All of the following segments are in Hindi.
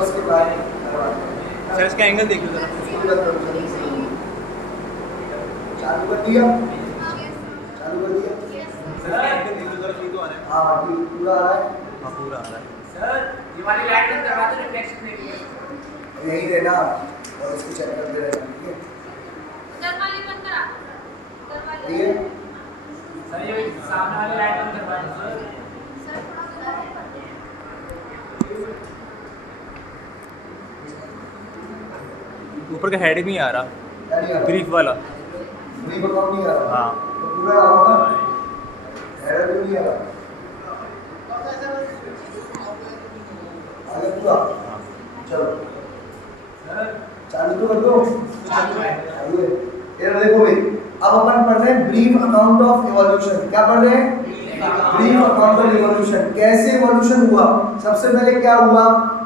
उसके बाद सर इसका एंगल देखिए जरा। चालू कर दिया, चालू कर दिया। सर इसका एंगल देखिए जरा, सही तो आ रहा है। हाँ ठीक, पूरा आ रहा है। हाँ पूरा आ रहा है। सर ये वाली लाइट बंद करवा दो, रिफ्लेक्शन नहीं है। यही रहना और उसको चेक करते रहना, ठीक है? ठीक है। सर ये सामने वाली लाइट बंद करवा दो सर। ऊपर का हेड नहीं आ रहा, क्या नहीं आ रहा? ब्रीफ वाला। ब्रीफ अकाउंट नहीं आ रहा? हाँ तो पूरा आ रहा होगा, एरर क्यों नहीं आ रहा? आगे पूरा, चलो चालू तो कर दो। आइए, ये देखो भाई, अब अपन पढ़ रहे हैं ब्रीफ अकाउंट ऑफ इवोल्यूशन। क्या पढ़ रहे हैं? Brief account of evolution. कैसे इवोल्यूशन हुआ, सबसे पहले क्या हुआ,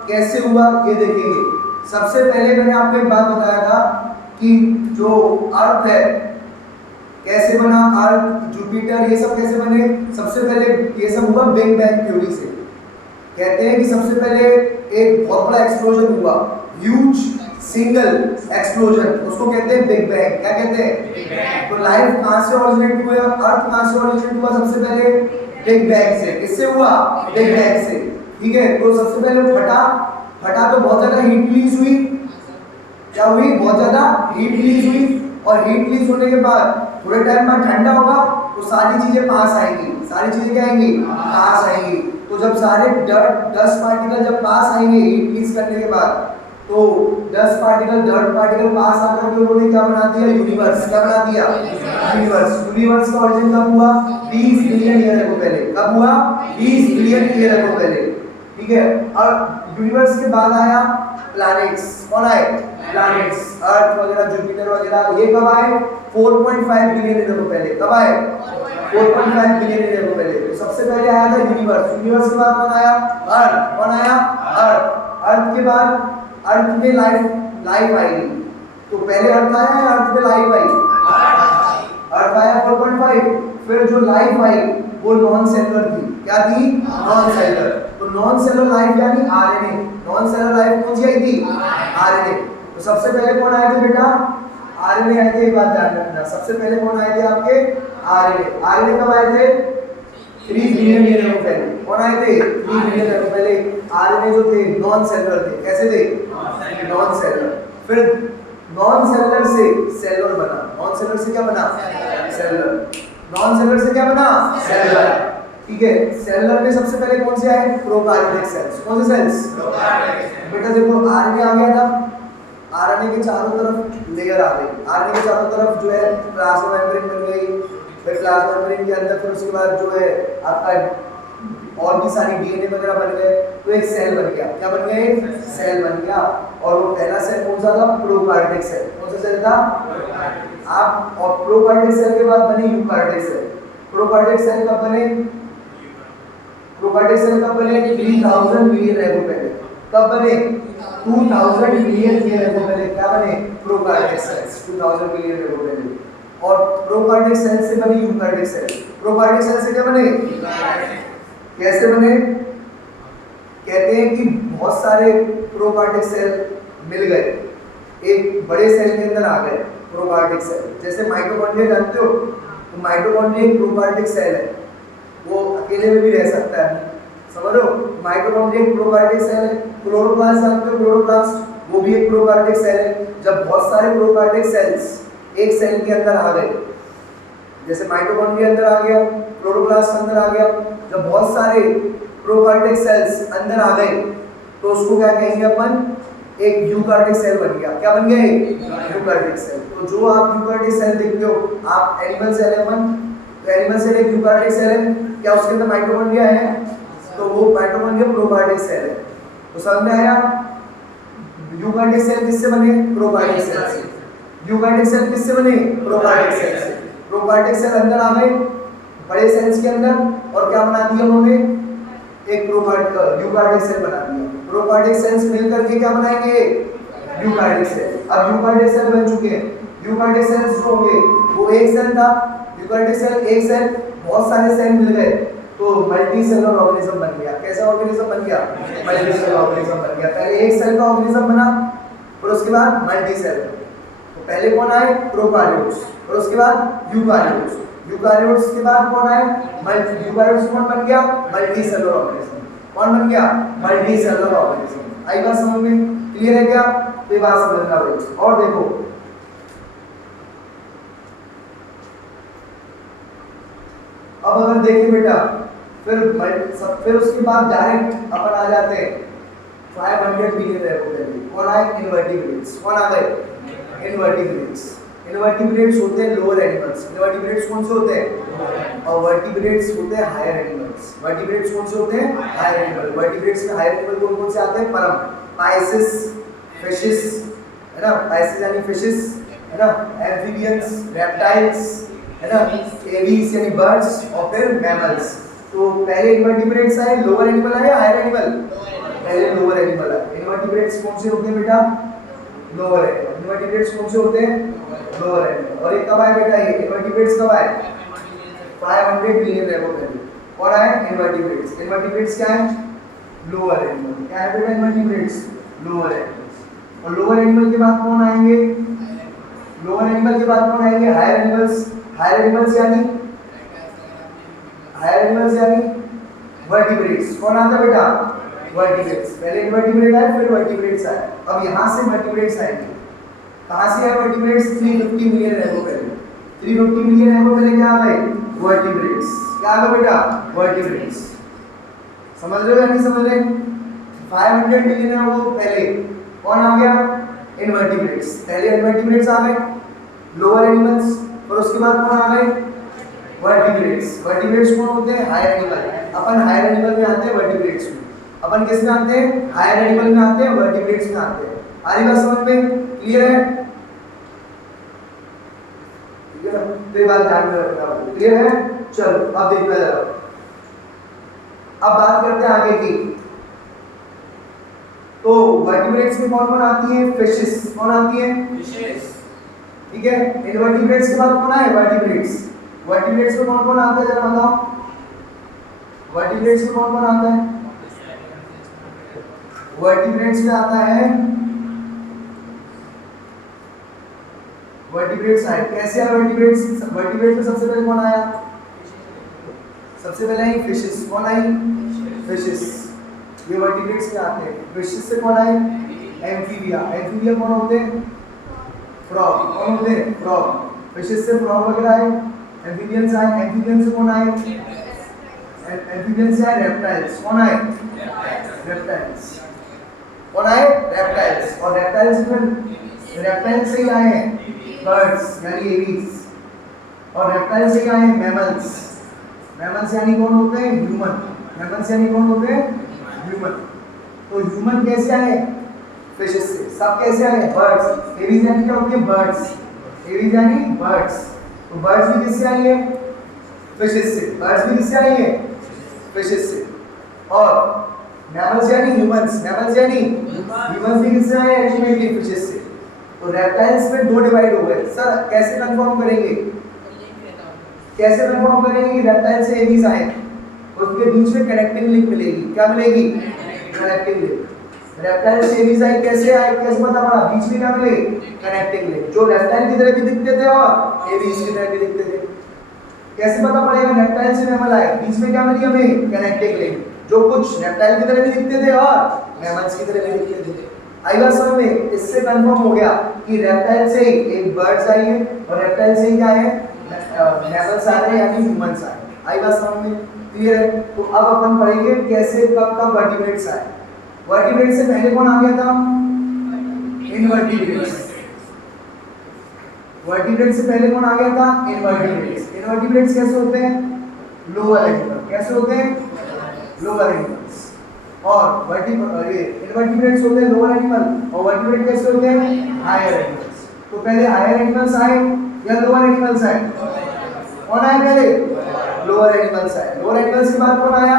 कैसे हुआ, ये देखेंगे। सबसे पहले मैंने आपको एक बात बताया था कि जो अर्थ है कैसे बना, अर्थ, जुपिटर, ये सब कैसे बने। सबसे पहले ये सब हुआ बिग बैंग थ्योरी से। कहते हैं कि सबसे पहले एक बहुत बड़ा एक्सप्लोजन हुआ, ह्यूज सिंगल एक्सप्लोजन, उसको कहते हैं बिग बैंग। क्या कहते हैं? तो लाइफ कहां से ओरिजिनेट हुआ, अर्थ कहां से ओरिजिनेट हुआ? सबसे पहले बिग बैंग से। किससे हुआ? बिग बैंग से, ठीक है। तो सबसे पहले फटा तो बहुत ज्यादा हीट रिलीज हुई। क्या हुई? बहुत ज्यादा हीट रिलीज हुई, और हीट रिलीज होने के बाद थोड़े टाइम बाद ठंडा होगा तो सारी चीजें पास आएंगी। सारी चीजें क्या आएंगी? पास आएंगी। तो जब सारे डस्ट पार्टिकल जब पास आएंगे हीट रिलीज करने के बाद, तो डस्ट पार्टिकल पास आकर के उन्होंने क्या बना दिया? यूनिवर्स। क्या बना दिया? यूनिवर्स का ओरिजिन कब हुआ? 20 बिलियन ईयर अगो पहले। कब हुआ? 20 बिलियन ईयर अगो पहले, ठीक है। और यूनिवर्स के बाद आया प्लैनेट्स। कौन आए? प्लैनेट्स, अर्थ वगैरह, जुपिटर वगैरह। ये कब आए? 4.5 बिलियन ईयर अगो पहले। कब आए? 4.5 बिलियन ईयर अगो पहले। तो सबसे पहले आया था यूनिवर्स के बाद कौन आया? अर्थ। कौन आया? अर्थ के बाद अर्थ में लाइफ आएगी। तो पहले अर्थ आया या अर्थ में लाइफ आई? अर्थ आया 4.5, फिर जो लाइफ आई वो नॉन सेलुलर थी। क्या थी? Non cellular. तो नॉन सेलुलर लाइफ यानी आरएनए। नॉन सेलुलर लाइफ कौन सी आई थी? आरएनए। तो सबसे पहले कौन आए थे बेटा? आरएनए आए थे। एक बात ध्यान रखना, सबसे पहले कौन आए थे आपके? आरएनए कब आए थे? 3 बिलियन ईयर अगो पहले। कौन आए थे? 3 बिलियन ईयर अगो पहले। आरएनए जो थे नॉन सेलुलर थे। कैसे थे? Non cellular. फिर नॉन सेलुलर से सेलुलर बना। नॉन सेलुलर से क्या बना? सेलुलर। नॉन सेलुलर से क्या बना? सेलुलर, ठीक है। सेलुलर में सबसे पहले कौन से आए? Prokaryotic cells. कौन से सेल्स? बेटा देखो, आरएनए आ गया था, आरएनए के चारों तरफ लेयर आ गई। आरएनए के चारों तरफ जो है प्लाज्मा मेम्ब्रेन बन गई। फिर प्लाज्मा मेम्ब्रेन के अंदर फिर उसके बाद जो है आपका और भी सारी डीएनए वगैरह बन गए, तो एक सेल बन गया। क्या बन गया? एक सेल बन गया। और वो पहला सेल कौन सा था? Prokaryotic cell. कौन सा सेल था? आप, और प्रोकार्योटिक सेल के बाद बने यूकार्योटिक सेल। प्रोकार्योटिक सेल कब बने? 3000 मिलियन ईयर अगो पहले। कब बने? 2000 मिलियन ईयर अगो पहले। क्या बने? Prokaryotic cells 2000 million year ago पहले। और प्रोकार्योटिक सेल से बने यूकार्योटिक सेल। प्रोकार्योटिक सेल से क्या बने? कैसे बने? कहते हैं कि बहुत सारे प्रोकार्योटिक सेल मिल गए, एक बड़े सेल के अंदर आ गए प्रोकार्योटिक सेल। जैसे माइटोकॉन्ड्रिया जानते हो, तो माइटोकॉन्ड्रिया एक प्रोकार्योटिक सेल है, वो अकेले में भी रह सकता है, समझ लो। माइटोकॉन्ड्रिया एक प्रोकार्योटिक सेल है। क्लोरोप्लास्ट जानते हो? क्लोरोप्लास्ट वो भी एक प्रोकार्योटिक सेल है। जब बहुत सारे प्रोकार्योटिक सेल्स एक सेल के अंदर आ गए, जैसे माइटोकॉन्ड्रिया अंदर आ गया, क्लोरोप्लास्ट अंदर आ गया, जब बहुत सारे प्रोकार्योटिक सेल्स अंदर आ गए तो उसको क्या कहेंगे अपन? एक यूकार्योटिक सेल बन गया। क्या बन गया? Eukaryotic cell. तो जो आप यूकार्योटिक सेल देखते हो, आप एनिमल सेल है मन, तो एनिमल सेल एक यूकार्योटिक सेल है। क्या उसके अंदर माइटोकॉन्ड्रिया है? तो वो माइटोकॉन्ड्रिया प्रोकार्योटिक सेल है। तो समझ में आया? यूकार्योटिक सेल किससे बने? प्रोकार्योटिक सेल से। यूकार्योटिक सेल किससे बने? प्रोकार्योटिक सेल से। प्रोकार्योटिक सेल अंदर आ गए बड़े सेल्स के अंदर, और क्या बना दिया उन्होंने? एक यूकार्योटिक सेल बना दिया। प्रोकार्योटिक सेल्स मिलकर के क्या बनाएंगे? Eukaryotic cell. अब यूकार्योटिक सेल बन चुके हैं। यूकार्योटिक सेल्स जो होंगे वो एक सेल था, यूकार्योटिक सेल एक सेल, बहुत सारे सेल मिल गए, तो मल्टी सेलुलर ऑर्गेनिज्म बन गया। कैसा ऑर्गेनिज्म बन गया? मल्टी सेलुलर ऑर्गेनिज्म बन गया। पहले एक सेल का ऑर्गेनिज्म बना और उसके बाद मल्टी सेलुलर। तो पहले कौन आए? प्रोकार्योट्स, और उसके बाद यूकार्योट्स। यूकार्योट्स के बाद कौन आए? यूकार्योट्स कौन बन गया? Multi cellular organism. कौन बन गया? Multi cellular organism. आई बात समझ में? क्लियर है क्या? तो ये बात समझना भाई। और देखो अब अगर देखें बेटा, फिर उसके बाद डायरेक्ट अपन आ जाते हैं 500 बिलियन रेबोकेली। कौन आए? इनवर्टिब्रेट्स। कौन आ गए? इनवर्टिब्रेट्स। इनवर्टिब्रेट्स होते हैं लोअर एनिमल्स। इनवर्टिब्रेट्स कौन से होते हैं? और वर्टिब्रेट्स होते हैं हायर एनिमल्स। वर्टिब्रेट्स कौन से होते हैं? Higher animal. वर्टिब्रेट्स में हायर एनिमल कौन कौन से आते हैं? परम, पाइसेस, फिशेस, है ना, पाइसेस यानी फिशेस, है ना, एम्फीबियंस, रेप्टाइल्स, है ना, एवीज यानी बर्ड्स, और फिर मैमल्स। तो पहले इनवर्टिब्रेट्स आए, लोअर एनिमल आए या हायर एनिमल? पहले लोअर एनिमल आए। इनवर्टिब्रेट्स कौन से होते हैं बेटा? Lower animal. इनवर्टिब्रेट्स कौन से होते हैं? Lower animal. और ये कब आए बेटा? ये इनवर्टिब्रेट्स कब आए? 500 बिलियन रेबोकेली। कौन आए? इनवर्टिब्रेट्स। इनवर्टिब्रेट्स क्या है? Lower animal. क्या है बेटा? Invertebrates lower animals. और लोअर एनिमल के बाद कौन आएंगे? लोअर एनिमल के बाद कौन आएंगे? Higher animals. हायर एनिमल्स यानी वर्टिब्रेट्स। कौन आता है बेटा? वर्टिब्रेट्स। पहले इनवर्टिब्रेट आए, फिर वर्टिब्रेट्स आए। अब यहाँ से वर्टिब्रेट्स आएंगे। कहाँ से आए वर्टिब्रेट्स? 350 मिलियन रेबोकेली। 350 मिलियन रेबोकेली क्या आ गए? वर्टिब्रेट्स। क्या आ गए बेटा? वर्टिब्रेट्स। समझ रहे हो या नहीं समझ रहे? 500 मिलियन है वो पहले। कौन आ गया? इनवर्टिब्रेट्स। पहले इनवर्टिब्रेट्स आ गए, लोअर एनिमल्स, और उसके बाद कौन आ गए? वर्टिब्रेट्स। वर्टिब्रेट्स कौन होते हैं? Higher animal. अपन हायर एनिमल में आते हैं, वर्टिब्रेट्स में। अपन किस में आते हैं? हायर एनिमल में आते हैं, वर्टिब्रेट्स में आते हैं। आ रही बात समझ में? क्लियर है? तो ये बात ध्यान में रखना। क्लियर है? चलो अब देखना जरा। अब बात करते हैं आगे की। तो वर्टिब्रेट्स में कौन कौन आती है? फिशेस। कौन आती है? फिशेस। ठीक है। इनवर्टिब्रेट्स के बाद कौन आए? वर्टिब्रेट्स। वर्टिब्रेट्स में कौन कौन आता है जरा बताओ? वर्टिब्रेट्स में कौन कौन आता है? वर्टिब्रेट्स में आता है, वर्टिब्रेट्स आए। कैसे आए वर्टिब्रेट्स? वर्टिब्रेट्स में सबसे पहले कौन आया? सबसे पहले आई फिशेस। कौन आई? फिशेस। ये वर्टिब्रेट्स में आते हैं। फिशेस से कौन आए? एम्फीबिया। एम्फीबिया कौन होते हैं? फ्रॉग। कौन होते हैं? फ्रॉग। फिशेस से फ्रॉग वगैरह आए। एम्फीबियंस आए। एम्फीबियंस से कौन आए? एम्फीबियंस से आए रेप्टाइल्स। कौन आए? रेप्टाइल्स। कौन आए? रेप्टाइल्स। और रेप्टाइल्स में रेप्टाइल्स से ही आए हैं बर्ड्स यानी एवीज, और रेप्टाइल्स से ही आए हैं मैमल्स। मैमल्स यानी कौन होते हैं? ह्यूमन। मैमल्स यानी कौन होते हैं? ह्यूमन। तो ह्यूमन कैसे आए? फिशेस से। सब कैसे आए? बर्ड्स। एवीज यानी क्या होती है? बर्ड्स। एवीज यानी बर्ड्स। तो बर्ड्स भी किससे आई है? फिशेस से। बर्ड्स भी किससे आई है? फिशेस से। और मैमल्स यानी ह्यूमंस। मैमल्स यानी ह्यूमंस भी किससे आए? अल्टीमेटली फिशेस से। तो रेप्टाइल्स में दो डिवाइड हो गए। सर कैसे कंफर्म करेंगे? कैसे कंफर्म करेंगे कि रेप्टाइल से एवीज आए? उसके बीच में कनेक्टिंग लिंक मिलेगी। क्या मिलेगी? Connecting link. रेप्टाइल से एवीज आए, कैसे आए? कैसे पता पड़ा? बीच में क्या मिले? Connecting link. जो रेप्टाइल की तरह भी दिखते थे और एवीज की तरह भी दिखते थे। कैसे पता पड़ेगा? रेप्टाइल से मैमल आए, बीच में क्या मिली हमें? Connecting link. जो कुछ रेप्टाइल की तरह भी दिखते थे और मैमल्स की तरह भी दिखते थे। आई बात समझ में? इससे कंफर्म हो गया कि रेप्टाइल से एक बर्ड्स आई है और रेप्टाइल से क्या है? मैमल्स आ रहे हैं यानी ह्यूमंस आ रहे हैं। आई बात समझ में? क्लियर है? तो अब अपन पढ़ेंगे कैसे कब कब वर्टिब्रेट्स आए। वर्टिब्रेट्स से पहले कौन आ गया था? इनवर्टिब्रेट्स। वर्टिब्रेट्स से पहले कौन आ गया था? इनवर्टिब्रेट्स। इनवर्टिब्रेट्स कैसे होते हैं? Lower animal. कैसे होते हैं? Lower animals. और इनवर्टिब्रेट्स होते हैं लोअर एनिमल, और वर्टिब्रेट कैसे होते हैं? Higher animals. तो पहले हायर एनिमल्स आए या लोअर एनिमल्स आए? कौन आए पहले? लोअर एनिमल्स आए। लोअर एनिमल्स के बाद कौन आया?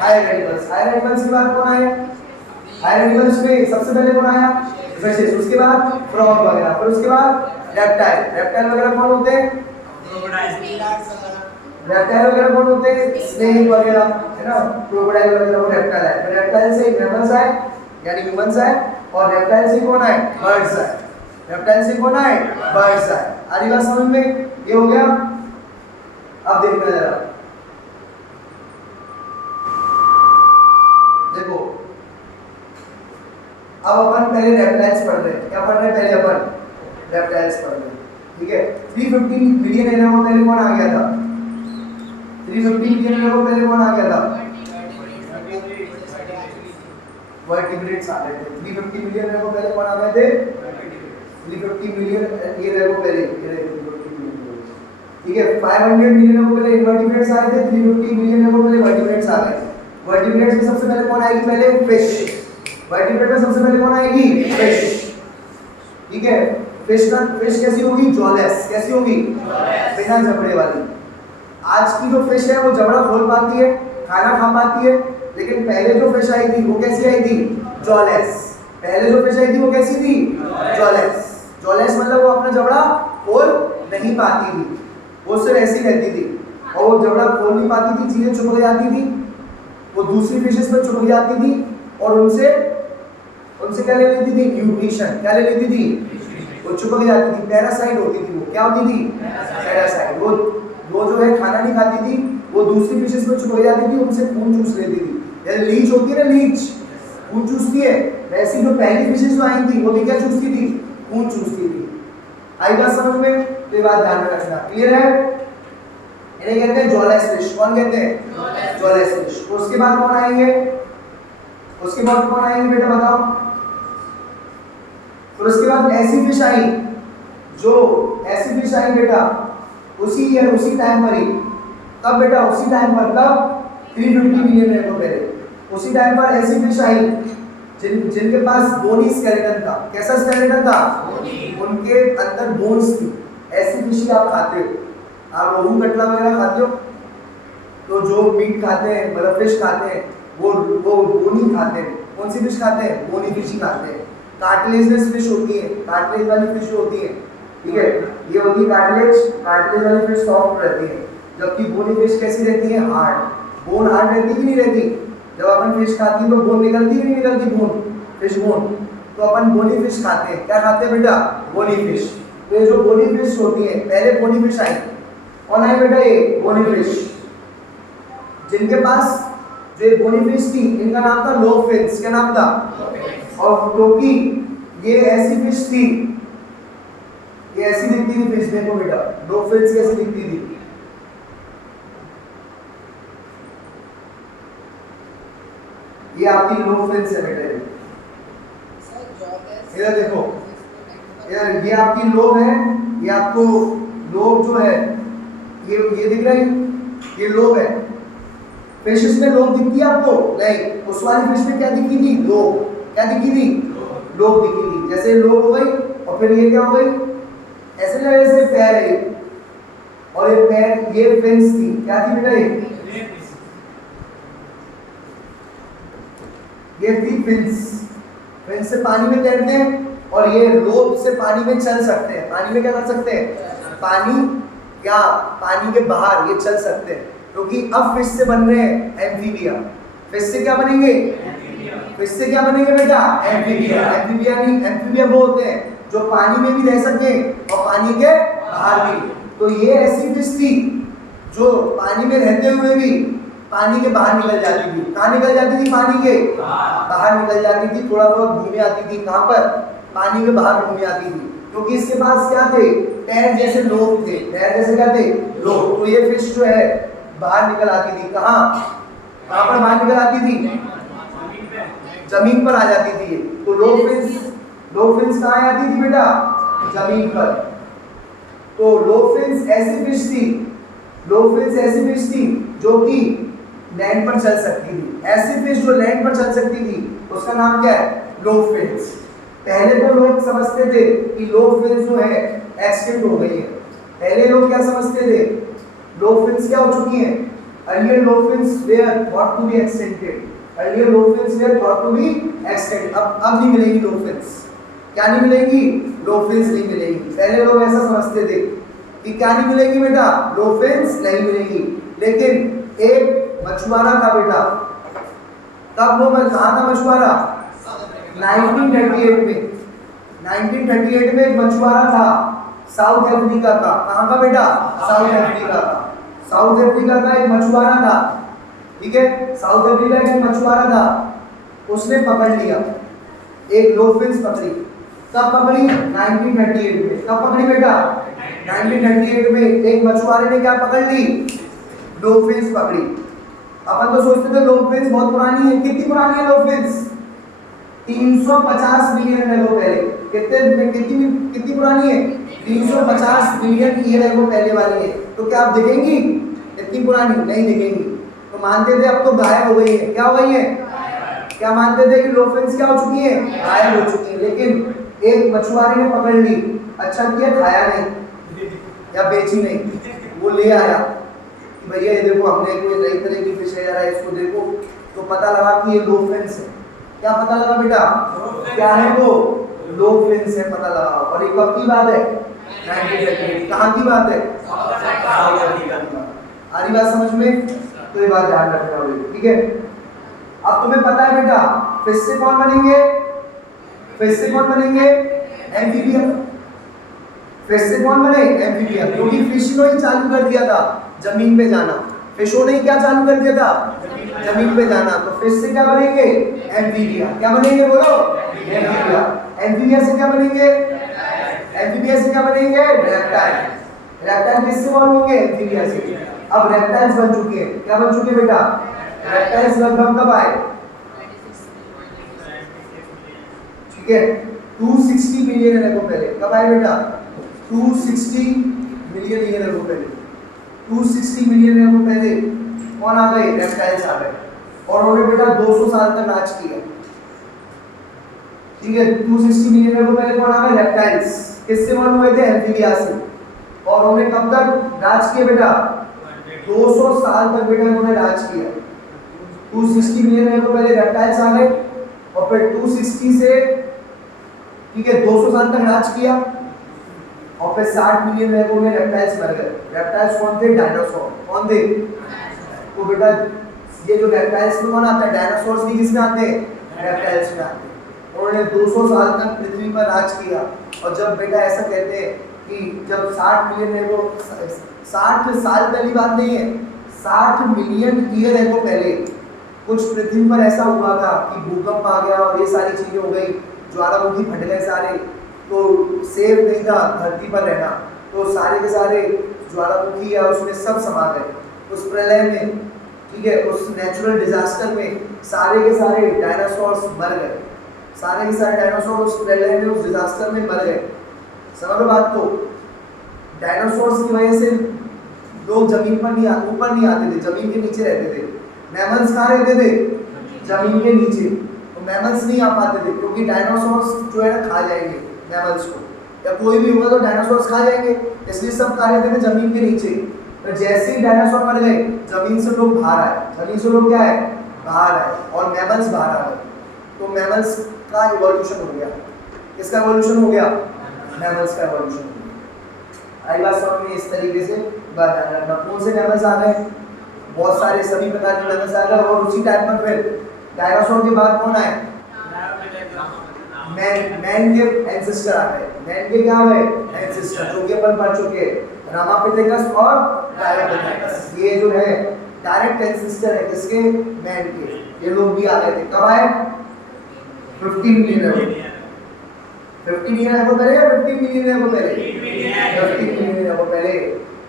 Higher animals. हायर एनिमल्स के बाद कौन आए? हायर एनिमल्स में सबसे पहले कौन आया? फिशेस। उसके बाद फ्रॉग वगैरह, फिर उसके बाद रेप्टाइल। रेप्टाइल वगैरह कौन होते हैं? रेप्टाइल वगैरह कौन होते हैं? स्नेक वगैरह, है ना, क्रोकोडाइल वगैरह वो रेप्टाइल है। तो रेप्टाइल से मैमल्स आए यानी ह्यूमंस आए, और रेप्टाइल से कौन आए? बर्ड्स आए। रेप्टाइल से कौन आए? बर्ड्स आए। आ रही बात समझ में? ये हो गया। अब देखना जरा, देखो अब अपन पहले रेप्टाइल्स पढ़ रहे हैं। क्या पढ़ रहे हैं? पहले अपन रेप्टाइल्स पढ़ रहे हैं, ठीक है। 350 मिलियन एरा को पहले कौन आ गया था? 350 मिलियन एरा को पहले कौन आ गया था? वर्टिब्रेट्स आ गए थे। 350 मिलियन एरा को पहले कौन आ गए थे? 350 मिलियन ये एरा को पहले, ठीक है। 500 मिलियन एरा को पहले इनवर्टिब्रेट्स आए थे। 350 मिलियन एरा को पहले वर्टिब्रेट्स आ गए थे। वर्टिब्रेट्स में सबसे पहले कौन आएगी? पहले फिश। वर्टिब्रेट में सबसे पहले कौन आएगी? फिश, ठीक है। फिश कैसी होगी? जॉलेस। कैसी होगी? बिना जबड़े वाली। आज की जो फिश है वो जबड़ा खोल पाती है, खाना खा पाती है, लेकिन पहले जो फिश आई थी वो कैसी आई थी? जॉलेस। पहले जो फिश आई थी वो कैसी थी? जॉलेस। जॉलेस मतलब वो अपना जबड़ा खोल नहीं पाती थी, वो सिर्फ ऐसी रहती थी, और वो जबड़ा खोल नहीं पाती थी, चीजें चुप जाती थी, वो दूसरी फिशेस पर चुप जाती थी, और उनसे क्या ले लेती थी? न्यूट्रिशन। क्या ले लेती थी? वो चिपक जाती थी, पैरासाइट होती थी। वो क्या होती थी? पैरासाइट। वो जो है खाना नहीं खाती थी, वो दूसरी फिशेस में चिपक जाती थी, उनसे खून चूस लेती थी। जैसे लीच होती है ना, लीच खून चूसती है, वैसी जो पहली फिशेस जो आई थी वो भी क्या चूसती थी? खून चूसती थी। आई बात समझ में? तो ये बात ध्यान में रखना। क्लियर है? इन्हें कहते हैं जॉलेस फिश। कौन कहते हैं? Jawless fish. उसके बाद कौन आएंगे? उसके बाद कौन आएंगे बेटा बताओ? फिर उसके बाद ऐसी फिश आई, जो ऐसी फिश आई बेटा उसी ईयर उसी टाइम पर ही। कब बेटा? उसी टाइम पर। कब? 350 मिलियन ईयर को पहले। उसी टाइम पर ऐसी फिश आई जिनके पास बोनी स्केलेटन था। कैसा स्केलेटन था? उनके अंदर बोन्स थी। ऐसी फिश आप खाते हो, आप रोहू कटला वगैरह खाते हो, तो जो मीट खाते हैं, मतलब फिश खाते हैं, वो बोनी खाते हैं। कौन सी फिश खाते हैं? बोनी फिश ही खाते हैं। कार्टिलेजनेस फिश होती है, कार्टिलेज वाली फिश होती है, ठीक है। ये होती है कार्टिलेज वाली फिश सॉफ्ट रहती है, जबकि बोनी फिश कैसी रहती है? हार्ड। बोन हार्ड रहती कि नहीं रहती? जब अपन फिश खाती है तो बोन निकलती कि नहीं निकलती? Bone, fish bone. तो अपन बोनी फिश खाते हैं। क्या खाते हैं बेटा? Bony fish. तो ये जो बोनी फिश होती है, पहले बोनी फिश आई। कौन आई बेटा? ये बोनी फिश। जिनके पास जो बोनी फिश थी, इनका नाम था लोब फिन्स। क्या नाम था? और क्योंकि ये ऐसी फिश थी, ये ऐसी दिखती थी फिश। देखो बेटा, लोब फिन्स कैसी दिखती थी? ये आपकी लोब फिन्स है बेटा। इधर देखो, ये आपकी लोब है, ये आपको लोब जो है ये दिख रहा है, ये लोब है। फिशेस में लोब दिखती है आपको? नहीं। उस वाली फिश में क्या दिखी थी? लोब। क्या दिखी थी? लोब दिखी थी। जैसे लोब हो गई, और फिर ये क्या हो गई? ऐसे जैसे पैर है, और ये पैर, ये फिन्स थी। क्या थी बेटा? ये थी फिन्स। फिन्स से पानी में तैरते हैं, और ये लोब से पानी में चल सकते हैं। पानी में क्या कर सकते हैं? पानी के बाहर ये चल सकते हैं, क्योंकि अब फिश से बन रहे हैं एम्फीबिया। फिश से क्या बनेंगे? फिश से क्या बनेंगे बेटा? एम्फीबिया। एम्फीबिया वो होते हैं जो पानी में भी रह सके और पानी के बाहर भी। तो ये ऐसी फिश थी जो पानी में रहते हुए भी पानी के बाहर निकल जाती थी। कहाँ निकल जाती थी? पानी के बाहर निकल जाती थी। थोड़ा बहुत घूमे आती थी। कहाँ पर? पानी के बाहर घूमे आती थी, क्योंकि इसके पास क्या थे? पैर जैसे लोब थे। पैर जैसे क्या थे? लोब। तो ये फिश जो है बाहर निकल आती थी। कहाँ पर बाहर निकल आती थी? जमीन पर आ जाती थी। तो लोब फिन्स कहाँ आती थी बेटा? जमीन पर। तो लोब फिन्स ऐसी फिश थी जो कि लैंड पर चल सकती थी। ऐसी फिश जो लैंड पर चल सकती थी उसका नाम क्या है? Lobe fins. पहले तो लोग समझते थे कि लोब फिन्स जो है एक्सटिंक्ट हो गई है। पहले लोग क्या समझते थे? लोब फिन्स क्या हो चुकी हैं? Earlier lobe fins were thought to be extincted. अब नहीं मिलेगी लोब फिन्स। क्या नहीं मिलेगी? लोब फिन्स नहीं मिलेगी। पहले लोग ऐसा समझते थे कि क्या नहीं मिलेगी बेटा, डॉल्फिन्स नहीं मिलेगी। लेकिन एक मछुआरा था बेटा, तब वो कहाँ था मछुआरा? 1938 में। 1938 में एक मछुआरा था साउथ अफ्रीका का। कहाँ का बेटा? साउथ अफ्रीका का। साउथ अफ्रीका का एक मछुआरा था, ठीक है, साउथ अफ्रीका का एक मछुआरा था। उसने पकड़ लिया एक डॉल्फिन्स पकड़ी। कब पकड़ी? 1938 में। कब पकड़ी बेटा? 1938 में एक मछुआरे ने क्या पकड़ ली? डॉल्फिन्स पकड़ी। अपन तो सोचते थे डॉल्फिन्स बहुत पुरानी है। कितनी पुरानी है डॉल्फिन्स? 350 मिलियन एगो पहले। कितनी पुरानी है? 350 मिलियन ईयर एगो पहले वाली है। तो क्या आप दिखेंगी इतनी पुरानी? नहीं दिखेंगी। तो मानते थे अब तो गायब हो गई है। क्या हो गई है? क्या मानते थे कि डॉल्फिन्स क्या हो चुकी है? गायब हो चुकी है। लेकिन एक मछुआरे ने पकड़ ली। अच्छा किया, खाया नहीं या बेची नहीं, वो ले आया कि भैया ये देखो हमने कोई नई तरह की फिश है, जरा इसको देखो। तो पता लगा कि ये डॉल्फिन्स है। क्या पता लगा बेटा? क्या है वो? डॉल्फिन्स है पता लगा। और ये कब की बात है? 1938। कहाँ की बात है? आ रही बात समझ में? तो ये बात ध्यान रखना होगी, ठीक है। अब तुम्हें पता है बेटा फिश से कौन बनेंगे? फिश से कौन बनेंगे? एम्फीबियन। फिश से कौन बने? एम्फीबियन। क्योंकि फिश ने ही चालू कर दिया था जमीन पे जाना। फिशों ने क्या चालू कर दिया था? जमीन पे जाना। तो फिश से क्या बनेंगे? एम्फीबिया। क्या बनेंगे बोलो? एम्फीबिया। एम्फीबिया से क्या बनेंगे? एम्फीबिया से क्या बनेंगे? रेप्टाइल। रेप्टाइल किससे बॉर्न होंगे? एम्फीबिया से। अब रेप्टाइल्स बन चुके हैं। क्या बन चुके बेटा? रेप्टाइल्स लगभग कब आए? ठीक है, 260 मिलियन ईयर अगो पहले। कब आए बेटा? 260 मिलियन ईयर अगो पहले। 260 मिलियन ईयर अगो पहले कौन आ गए? रेप्टाइल्स आ गए। और उन्होंने बेटा 200 साल तक राज किया। ठीक है, 260 मिलियन ईयर अगो पहले कौन आ गए? रेप्टाइल्स। किससे बॉर्न हुए थे? एम्फीबिया से। और उन्होंने कब तक राज किया बेटा? 200 साल तक बेटा उन्होंने राज किया। 260 मिलियन ईयर अगो पहले रेप्टाइल्स आ गए और फिर 260 से, ठीक है, 200 साल तक राज किया और फिर 60 मिलियन ईयर में रेप्टाइल्स मर गए। रेप्टाइल्स कौन थे? डायनासोर। कौन थे? तो बेटा ये जो रेप्टाइल्स में कौन आता है? डायनासोर्स भी किसमें आते हैं? रेप्टाइल्स में आते हैं। उन्होंने 200 साल तक पृथ्वी पर राज किया। और जब बेटा ऐसा कहते हैं कि जब 60 मिलियन है वो 60 साल पहली बात नहीं है, 60 मिलियन ईयर है वो पहले कुछ पृथ्वी पर ऐसा हुआ था कि भूकंप आ गया और ये सारी चीजें हो गई, ज्वालामुखी फट गए सारे, तो सेफ नहीं था धरती पर रहना। तो सारे के सारे ज्वालामुखी या उसमें सब समा गए उस प्रलय में। ठीक है, उस नेचुरल डिजास्टर में सारे के सारे डायनासोर्स मर गए। सारे के सारे डायनासोर उस प्रलय में, उस डिजास्टर में मर गए। समझ लो बात को। डायनासोर्स की वजह से लोग जमीन पर नहीं ऊपर नहीं आते थे, जमीन के नीचे रहते थे। मैमल्स कहाँ रहते थे? जमीन के नीचे। तो मैमल्स नहीं आ पाते थे क्योंकि डायनासोर्स जो है खा जाएंगे मैमल्स को, या कोई भी हुआ तो डायनासोर्स खा जाएंगे, इसलिए सब खा रहते थे जमीन के नीचे। तो जैसे ही डायनासोर मर गए जमीन से लोग बाहर आए। जमीन से लोग क्या है? बाहर आए और मैमल्स बाहर आ गए। तो मैमल्स का इवोल्यूशन हो गया। किसका इवोल्यूशन हो गया? मैमल्स का इवोल्यूशन हो गया। आई बात समझ में? इस तरीके से कौन से मैमल्स आ गए? बहुत सारे सभी प्रकार के मैमल्स आ गए। और उसी टाइप में फिर डायनासोर के बाद कौन आए? मैन के एंसेस्टर आ गए। मैन के क्या हुए? एंसेस्टर, जो कि अपन पढ़ चुके हैं, रामापिथेकस और ट्राइलोपिथेकस। ये जो है डायरेक्ट एंसेस्टर है किसके? मैन के। ये लोग भी आ गए थे। कब आए? 15 मिलियन ईयर 15 मिलियन ईयर पहले या 15 मिलियन ईयर पहले? 15 मिलियन ईयर पहले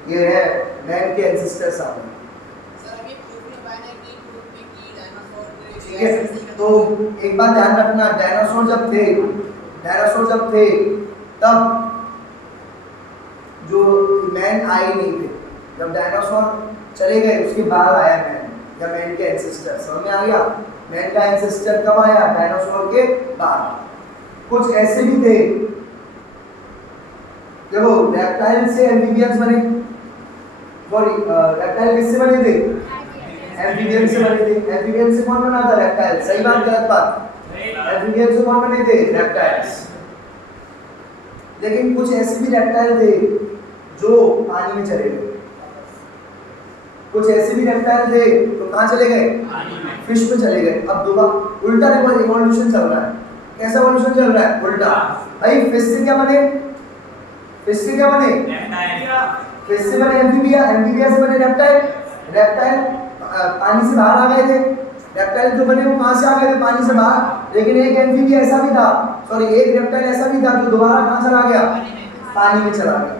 ये है मैन के एंसेस्टर्स आ गए। ठीक है, तो एक बात ध्यान रखना, डायनासोर जब थे तब जो मैन आए नहीं थे। जब डायनासोर चले गए उसके बाद आया मैन या मैन के एंसेस्टर। समझ में आ गया? मैन का एंसेस्टर कब आया? डायनासोर के बाद। कुछ ऐसे भी थे, देखो रेप्टाइल से एम्फीबियंस बने। सॉरी, रेप्टाइल किससे बने थे? एम्फीबियन से बने थे। एम्फीबियन से कौन बना था? रेप्टाइल। सही बात गलत बात? एम्फीबियन से कौन बने थे? रेप्टाइल्स। लेकिन कुछ ऐसे भी रेप्टाइल थे जो पानी में चले गए। कुछ ऐसे भी रेप्टाइल थे तो कहाँ चले गए, फिश में चले गए। अब दोबारा उल्टा इवोल्यूशन चल रहा है। कैसा इवोल्यूशन चल रहा है, उल्टा। भाई फिश से क्या बने, फिश से क्या बने, फिश से बने एम्फीबिया, एम्फीबिया से बने रेप्टाइल, रेप्टाइल पानी से बाहर आ गए थे। रेप्टाइल जो बने वो कहाँ से आ गए थे, पानी से बाहर। लेकिन एक एम्फीबिया ऐसा भी था, सॉरी एक रेप्टाइल ऐसा भी था जो दोबारा कहाँ चला गया, पानी में चला गया।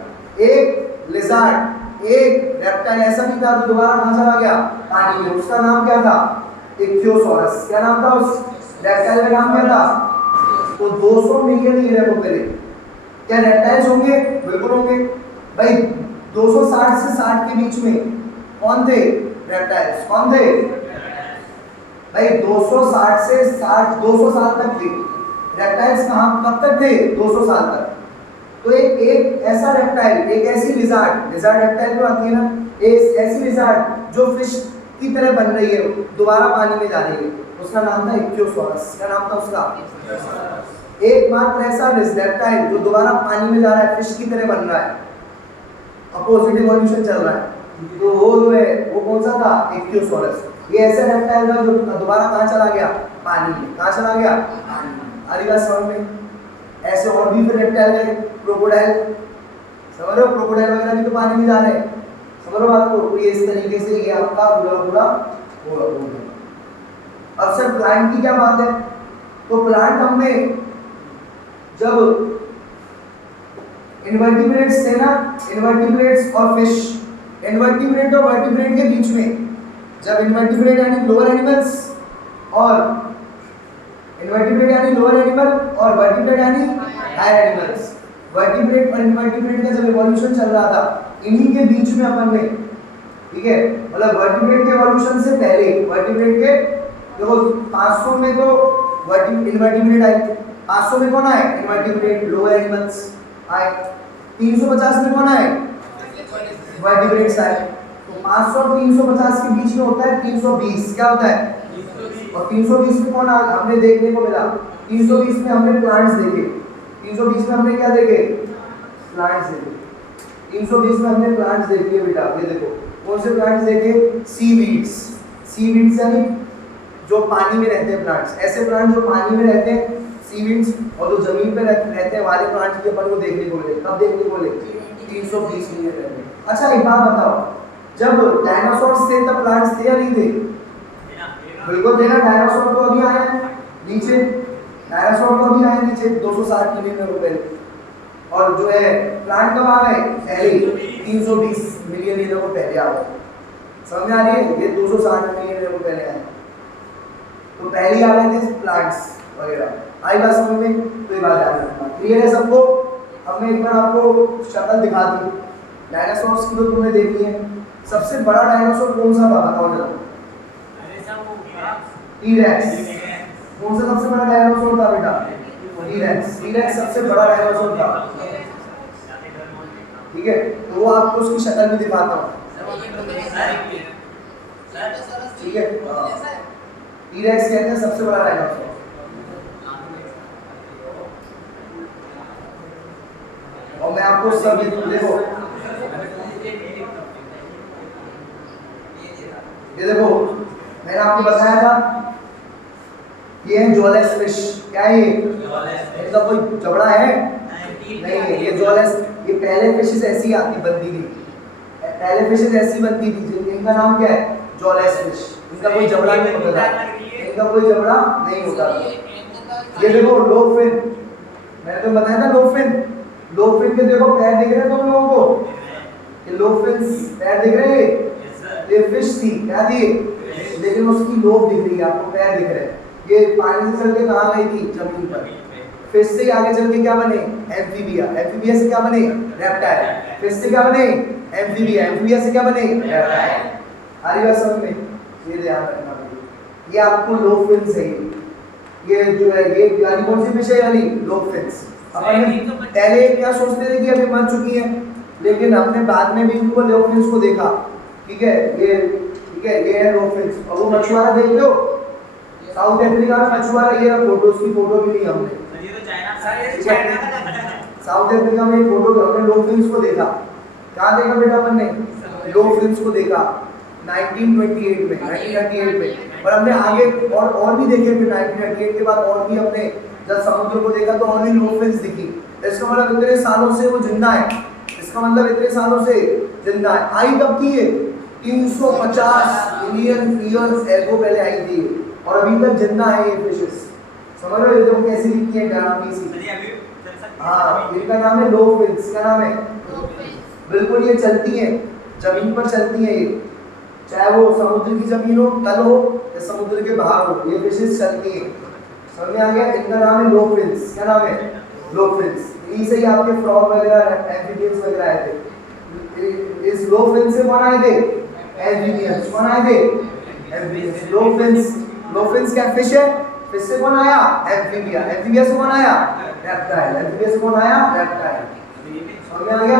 एक लिजार्ड, एक रेप्टाइल ऐसा भी था जो दोबारा कहाँ चला गया, पानी में। उसका नाम क्या था, इक्थियोसॉरस। क्या नाम था उस रेप्टाइल का नाम, क्या था। तो 200 मिलियन ईयर को पहले क्या रेप्टाइल्स होंगे, बिल्कुल होंगे। भाई 260 से 60 के बीच में कौन थे, रेप्टाइल्स कौन थे भाई। 260 से 60 200 साल तक थे रेप्टाइल्स। कहाँ कब तक थे, 200 साल तक। तो एक ऐसा रेप्टाइल, एक ऐसी लिजार्ड, लिजार्ड रेप्टाइल जो आती है ना, एक ऐसी लिजार्ड जो फिश की तरह बन रही है, दोबारा पानी में जा रही है, उसका नाम था इक्थियोसॉरस। क्या नाम था उसका, एकमात्र ऐसा रेप्टाइल जो दोबारा पानी में जा रहा है, फिश की तरह बन रहा है, अपोजिट इवोल्यूशन चल रहा है। तो वो जो है वो कौन सा था, इक्थियोसॉरस। ये ऐसा रेप्टाइल था जो दोबारा कहाँ चला गया, पानी में। कहाँ चला गया, पानी में। आ रही बात समझ में। ऐसे और भी फिर रेप्टाइल है, क्रोकोडाइल, समझ रहे हो, क्रोकोडाइल वगैरह भी तो पानी में जा रहे हैं, समझ रहे हो बात को। ये इस तरीके से ये आपका पूरा हो गया। अब सर प्लांट की क्या बात है, तो प्लांट हमने जब इनवर्टिब्रेट्स थे ना, इनवर्टिब्रेट्स और फिश, इनवर्टिब्रेट और वर्टिब्रेट के बीच में, जब इनवर्टिब्रेट यानी लोअर एनिमल्स और इनवर्टिब्रेट यानी लोअर एनिमल और वर्टिब्रेट यानी हायर एनिमल्स, वर्टिब्रेट और इनवर्टिब्रेट का जब इवोल्यूशन चल रहा था, इन्हीं के बीच में अपन ने, ठीक है, मतलब वर्टिब्रेट के इवोल्यूशन से पहले, वर्टिब्रेट के देखो 500 में तो इनवर्टिब्रेट आई, 500 में कौन आए, इनवर्टिब्रेट लोअर एनिमल्स आए, 350 में कौन आए, वर्टिब्रेट्स आए। तो 500 और 350 के बीच में होता है 320, क्या होता है, और 320 में कौन हमने देखने को मिला, 320 में हमने प्लांट्स देखे, 320 में हमने क्या देखे, प्लांट्स देखे, 320 में हमने प्लांट्स देखे बेटा। ये देखो कौन से प्लांट्स देखे, सीवीड्स, सीवीड्स यानी जो पानी में रहते हैं प्लांट्स, ऐसे प्लांट जो पानी में रहते हैं सीवीड्स, और जो जमीन पे रहते हैं वाले प्लांट्स भी अपन को देखने को मिले। कब देखने को मिले, 320 मिलियन रहते हैं। अच्छा एक बात बताओ, जब डायनासोर्स थे तब प्लांट्स थे या नहीं थे, बिल्कुल थे ना। डायनासोर तो अभी आए हैं नीचे, डायनासोर तो अभी आए नीचे 260 मिलियन रुपए, और जो है प्लांट कब आ गए, पहले 320 मिलियन ईयर को पहले आ गए। समझ आ रही है, ये 260 मिलियन ईयर को पहले आए, तो पहले आ गए थे प्लांट्स वगैरह। आई बात समझ में, तो ये बात याद रखना, क्लियर है सबको। अब मैं एक बार आपको शक्ल दिखा दूं डायनासोर्स की, तो तुमने देखी है। सबसे बड़ा डायनासोर कौन सा था बताओ जरा, टी-रेक्स। कौन सा सबसे बड़ा डायनासोर था बेटा, टी-रेक्स। टी-रेक्स सबसे बड़ा डायनासोर था, ठीक है। तो वो आपको उसकी शक्ल में दिखाता हूँ, ठीक है। टी-रेक्स कहते हैं सबसे बड़ा डायनासोर। और मैं आपको सब देखो, ये देखो मैंने आपको बताया था, ये है जॉलेस फिश। क्या है ये, इनका कोई जबड़ा है नहीं है, ये जॉलेस। ये पहले फिशेस ऐसी आती बनती थी, पहले फिशेस ऐसी बनती थी, इनका नाम क्या है, जॉलेस फिश। इनका कोई जबड़ा नहीं होता था, इनका कोई जबड़ा नहीं होता था। ये देखो लोफिन, मैंने तो बताया था लोफिन, लोफिन के देखो पैर दिख रहे हैं तुम लोगों को, ये लोफिन्स पैर दिख रहे हैं, ये फिश थी, क्या थी, लेकिन उसकी लोफ दिख रही है आपको, पैर दिख रहे हैं। ये पानी से चल के कहाँ गई थी, जमीन पर। फिश से आगे चल के क्या बने, एम्फीबिया। एम्फीबिया से क्या बने, रेप्टाइल। फिश से क्या बने, एम्फीबिया। एम्फीबिया से क्या बने, रेप्टाइल। आ रही बात समझ में, ये ध्यान रखना। ये आपको लोफिन्स है, ये जो है ये यानी कौन सी फिश है, यानी लोफिन्स। अपन पहले क्या सोचते थे कि अभी मर चुकी है, लेकिन हमने बाद में भी इनको लोफिन्स को देखा, ठीक है। ये ठीक है, ये है लोफिन्स। और वो मछुआरा देख लो, साउथ अफ्रीका में मछुआरा, ये फोटो, उसकी फोटो भी ली हमने, साउथ अफ्रीका में फोटो हमने लोफिन्स को देखा, क्या देखा बेटा अपन ने? लो फिल्म्स को देखा 1938 में और हमने आगे और भी देखे फिर 1938 के बाद और भी हमने जब समुद्र को देखा तो और भी लो फिल्म्स दिखी। इसका मतलब इतने सालों से वो जिंदा है, इसका मतलब इतने सालों से जिंदा है। आई कब थी ये? 350 मिलियन ईयर्स एगो पहले आई थी और अभी तक जिंदा है ये फिशेस। समझ रहे हो देखो कैसी दिखती है डरावनी सी। हाँ, इनका नाम है लो फिल्म्स। क्या नाम है? बिल्कुल, ये चलती हैं, जमीन पर चलती हैं ये, चाहे वो समुद्र की जमीन हो, तल हो या समुद्र के बाहर हो, ये फिशेस चलती हैं। समझ में आ गया? इनका नाम है लो फिल्म्स। क्या नाम है? लो फिल्म्स। इन्हीं से ही आपके फ्रॉग वगैरह एम्फीबियंस वगैरह आए थे। इस लो फिल्म्स से कौन आए थे? एम्फीबियंस। कौन आए थे? एम्फीबियंस। लो फिल्म्स क्या फिश है? फिश से कौन आया? एम्फीबिया। एम्फीबिया से कौन आया? रेप्टाइल। एम्फीबिया से कौन आया? रेप्टाइल। समझ में आ गया?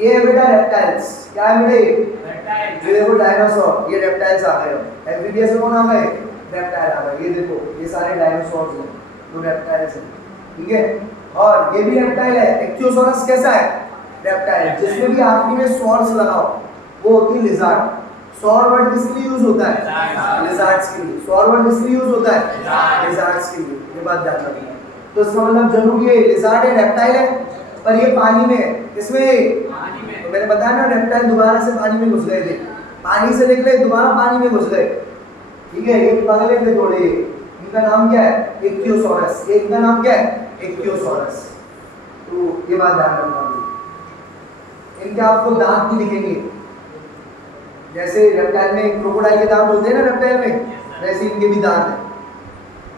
ये है बेटा रेप्टाइल्स। क्या है बेटा? ये देखो डायनासोर, ये रेप्टाइल्स आ गए। एम्फीबिया से कौन आ गए? रेप्टाइल आ गए। ये देखो ये सारे डायनासोर्स हैं, तो रेप्टाइल्स हैं, ठीक है। और ये भी रेप्टाइल है। इक्थियोसॉरस कैसा है? रेप्टाइल, जिसमें भी आखिरी में सॉर्स लगाओ वो होती है लिजार्ड। सॉर वर्ड किसके लिए यूज होता है? लिजार्ड्स के लिए। सॉर वर्ड किसके लिए यूज होता है? लिजार्ड्स के लिए। ये बात ध्यान रखना। तो इसका मतलब जरूर ये लिजार्ड है, रेप्टाइल है, पर ये पानी में है। किसमें? तो मैंने बताया ना रेप्टाइल दोबारा से पानी में घुस गए थे, पानी से निकले दोबारा पानी में घुस गए, ठीक है। ये पगले थे थोड़े। इनका नाम क्या है? इक्थियोसॉरस। इनका नाम क्या है? इक्थियोसॉरस। तो ये बात ध्यान रखना। इनके आपको दांत भी दिखेंगे, जैसे रेप्टाइल में क्रोकोडाइल के दांत होते हैं ना रेप्टाइल में, वैसे इनके भी दांत हैं।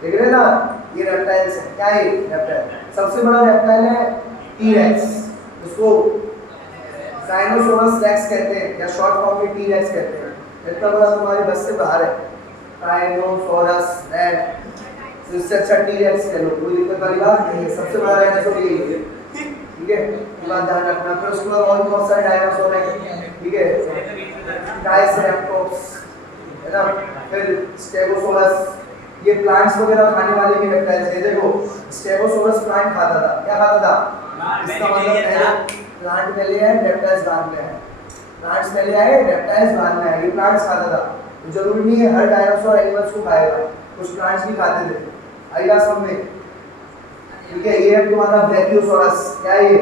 देख रहे हैं ना? ये रेप्टाइल्स है। क्या है? रेप्टाइल। सबसे बड़ा रेप्टाइल है टी-रेक्स, उसको टाइनोसोरस रेक्स कहते हैं या शॉर्ट फॉर्म में टी-रेक्स कहते हैं। इतना बड़ा तुम्हारे बस से बाहर है टाइनोसोरस रेक्स। इससे अच्छा टी-रेक्स कह लो, कोई दिक्कत वाली बात नहीं है। सबसे बड़ा डायनासोर यही है, ठीक है। ये बात ध्यान रखना। फिर उसके बाद और बहुत सारे डायनासोर हैं, ठीक है। ट्राइसेराटोप्स है ना, फिर स्टेगोसोरस, ये प्लांट्स वगैरह खाने वाले भी रेप्टाइल्स हैं। देखो स्टेगोसोरस प्लांट खाता था। क्या खाता था? इसका मतलब पहले प्लांट पहले है, रेप्टाइल्स बाद में है। प्लांट्स पहले आए, रेप्टाइल्स बाद में आए। ये प्लांट्स खाता था, तो जरूरी नहीं है हर डायनासोर एनिमल्स को खाएगा, कुछ प्लांट्स भी खाते थे। आएगा सब में, ठीक है। ये है तुम्हारा ब्रैकियोसोरस। क्या है ये?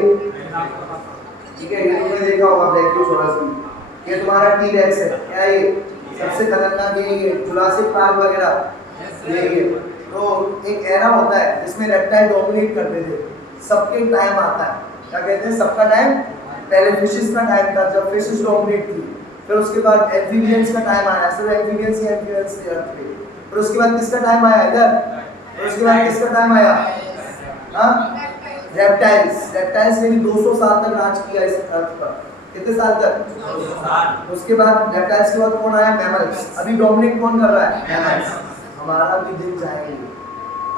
ठीक है, ये तुमने देखा होगा ब्रैकियोसोरस भी। ये तुम्हारा टी-रेक्स है। क्या है ये? सबसे खतरनाक यही है, जुरासिक पार्क वगैरह यही है। तो एक एरा होता है जिसमें रेप्टाइल डोमिनेट करते थे। सबके टाइम आता है, क्या कहते हैं? सबका टाइम। पहले फिशेस का टाइम था जब फिशेस डोमिनेट थी, फिर उसके बाद एम्फीबियंस का टाइम आया, सिर्फ एम्फीबियंस ही एम्फीबियंस थे अर्थ पे। फिर उसके बाद किसका टाइम आया इधर? फिर उसके बाद किसका टाइम आया? हाँ, रेप्टाइल्स। रेप्टाइल्स ने भी 200 साल तक राज किया इस अर्थ पर। कितने साल तक? 200 साल। उसके बाद रेप्टाइल्स के बाद कौन आया? मैमल्स। अभी डोमिनेट कौन कर रहा है? मैमल्स। हमारा भी दिन जाएंगे,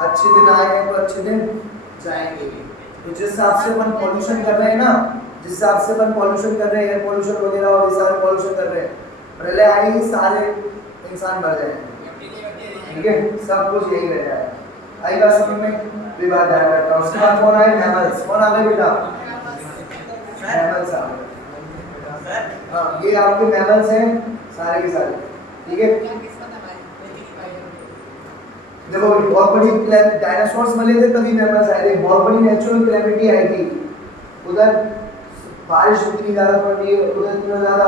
अच्छे दिन आए हैं तो अच्छे दिन जाएंगे। तो जिस हिसाब से अपन पॉल्यूशन कर रहे हैं ना, जिस हिसाब से अपन पॉल्यूशन कर रहे हैं, एयर पॉल्यूशन वगैरह और ये सारे पॉल्यूशन कर रहे हैं, प्रलय आएगी, सारे इंसान मर जाएंगे, ठीक है। सब कुछ यही रह जाएगा। आएगा समझ में? विवाद ध्यान रखना। उसके बाद कौन आए? मैमल्स। कौन आ गए बेटा? मैमल्स आ गए। हाँ, ये आपके मैमल्स हैं सारे के सारे, ठीक है। देखो बहुत बड़ी डायनासोर्स मिले थे तभी मैमल्स आए थे। बहुत बड़ी नेचुरल कैलेमिटी आई थी, उधर बारिश इतनी ज़्यादा पड़ रही है, उधर इतना ज़्यादा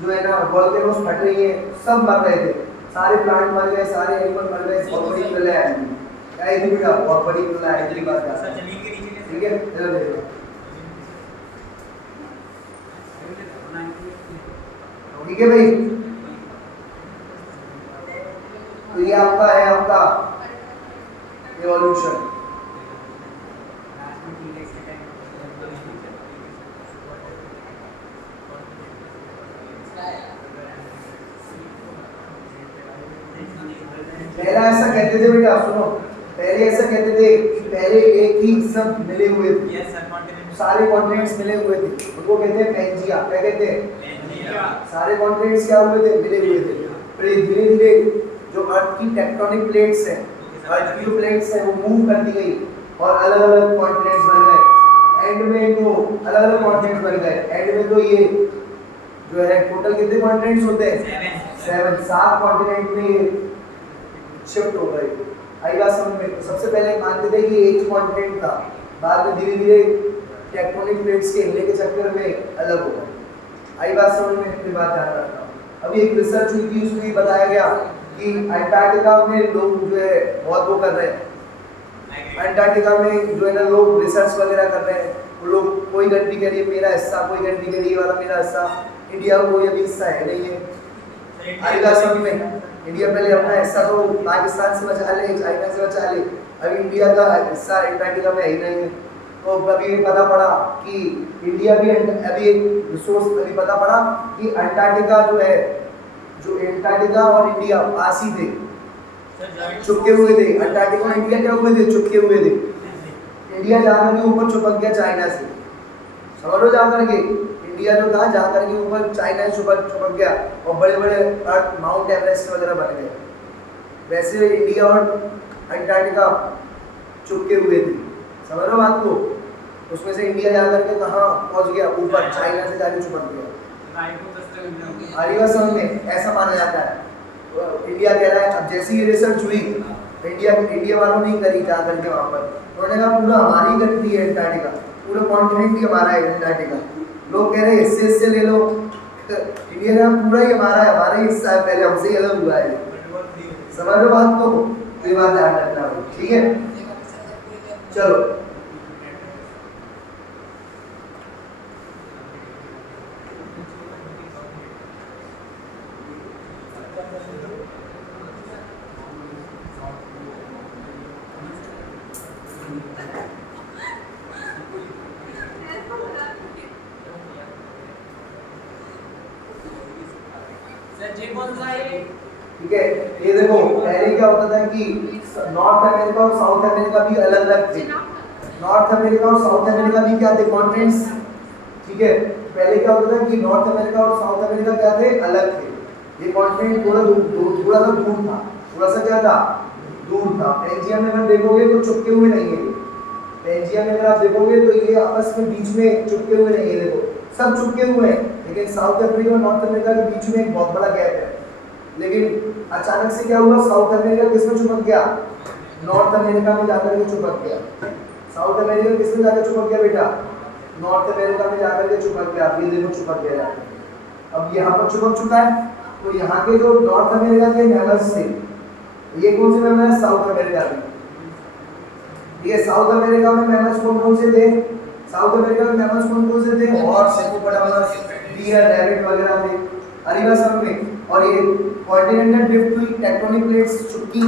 जो है ना वोल्केनोस फट रही है, सब मर रहे थे, सारे प्लांट मर गए, सारे एनिमल मर गए। बहुत बड़ी प्रलय आई थी। क्या आई थी बेटा? बहुत बड़ी प्रलय आई थी। बात ठीक है, चलो देखो, ठीक है भाई। तो ये आपका है आपका इवोल्यूशन। पहला ऐसा कहते थे बेटा, सुनो, पहले ऐसा कहते थे कि पहले एक ही सब मिले हुए थे, सारे कॉन्टिनेंट्स मिले हुए थे, उनको कहते हैं पैंजिया। क्या कहते हैं? सारे कॉन्टिनेंट्स क्या हुए थे? मिले हुए थे। फिर धीरे धीरे जो अर्थ की टेक्टोनिक प्लेट्स हैं, अर्थ की जो प्लेट्स हैं वो मूव कर दी गई और अलग अलग कॉन्टिनेंट्स बन गए। एंड में तो अलग अलग कॉन्टिनेंट्स बन गए, एंड में तो ये जो है टोटल कितने कॉन्टिनेंट्स होते हैं 7, 7 कॉन्टिनेंट में शिफ्ट हो गए। आई बात समझ में? तो सबसे पहले मानते थे कि एक कॉन्टिनेंट था, बाद में धीरे धीरे टेक्टोनिक प्लेट्स के हिलने के चक्कर में अलग हो गए। आई बात समझ में? अपनी बात ध्यान रखना। अभी एक रिसर्च हुई थी, उसमें बताया गया कि अंटार्कटिका में लोग जो है बहुत वो कर रहे हैं, अंटार्कटिका में जो है ना लोग रिसर्च वगैरह कर रहे हैं। वो लोग कोई कंट्री कह रही है मेरा हिस्सा, कोई कंट्री कह रही है वाला मेरा हिस्सा। इंडिया को कोई अभी हिस्सा है नहीं है। आई बात समझ में? इंडिया पहले अपना हिस्सा तो पाकिस्तान से बचा ले, चाइना से बचा ले, अभी इंडिया का हिस्सा अंटार्कटिका में है ही नहीं है। तो अभी पता पड़ा कि इंडिया भी अभी एक रिसोर्स अभी पता पड़ा कि अंटार्कटिका जो है, जो अंटार्कटिका और इंडिया पास ही थे, चुपके हुए थे। अंटार्कटिका और इंडिया क्या हुए थे? चुपके हुए थे। इंडिया जाकर के ऊपर चिपक गया चाइना से, समझ लो, जाकर के इंडिया जो था जाकर के ऊपर चाइना से चिपक गया और बड़े बड़े माउंट एवरेस्ट वगैरह बन गए। वैसे इंडिया और अंटार्कटिका चुपके हुए थे, समझ लो बात को। उसमें से इंडिया जाकर के कहाँ पहुंच गया? ऊपर, चाइना से जाकर चिपक गया। आरिवा समझ में? ऐसा माना जाता है। इंडिया कह रहा है, अब जैसी ये रिसर्च हुई इंडिया वालों ने करी जाकर के वहाँ पर, उन्होंने कहा पूरा हमारी कंट्री है अंटार्कटिका, पूरा कॉन्टिनेंट ही हमारा है अंटार्कटिका। लोग कह रहे हैं हिस्से ले लो, इंडिया का पूरा ही हमारा है, हमारा ही हिस्सा है, पहले हमसे ही अलग हुआ है। समझ लो बात को? ये बात ध्यान रखना, ठीक है? चलो ठीक है, ये देखो पहले क्या होता था कि नॉर्थ अमेरिका और साउथ अमेरिका भी अलग अलग थे। नॉर्थ अमेरिका और साउथ अमेरिका भी क्या थे? कॉन्टिनेंट्स। ठीक है, पहले क्या होता था कि नॉर्थ अमेरिका और साउथ अमेरिका क्या थे? अलग थे। ये कॉन्टिनेंट थोड़ा सा दूर था, थोड़ा सा क्या था? दूर था। पेंजिया में अगर देखोगे तो चुपके हुए नहीं है। पेंजिया में अगर आप देखोगे तो ये आपस में बीच में चुपके हुए नहीं है, देखो सब चुपके हुए हैं, लेकिन साउथ अमेरिका और नॉर्थ अमेरिका के बीच में एक बहुत बड़ा गैप है। लेकिन अचानक से क्या हुआ? साउथ अमेरिका किसमें चिपक गया? नॉर्थ अमेरिका में जाकर के चिपक गया। साउथ अमेरिका किसमें जाकर चिपक गया बेटा? नॉर्थ अमेरिका में जाकर के चिपक गया। ये देखो चिपक गया जाकर। अब यहाँ पर चिपक चुका है, तो यहाँ के जो नॉर्थ अमेरिका के मैमल्स थे, ये कौन से मैमल है? साउथ अमेरिका में। ये साउथ अमेरिका में मैमल्स कौन से थे? साउथ अमेरिका में मैमल्स कौन से थे? हॉर्स, हिप्पोपोटामस, डियर, रैबिट वगैरह थे। अरीबा सब में। और ये कॉन्टिनेंटल ड्रिफ्ट हुई, टेक्टोनिक प्लेट्स चिपकी,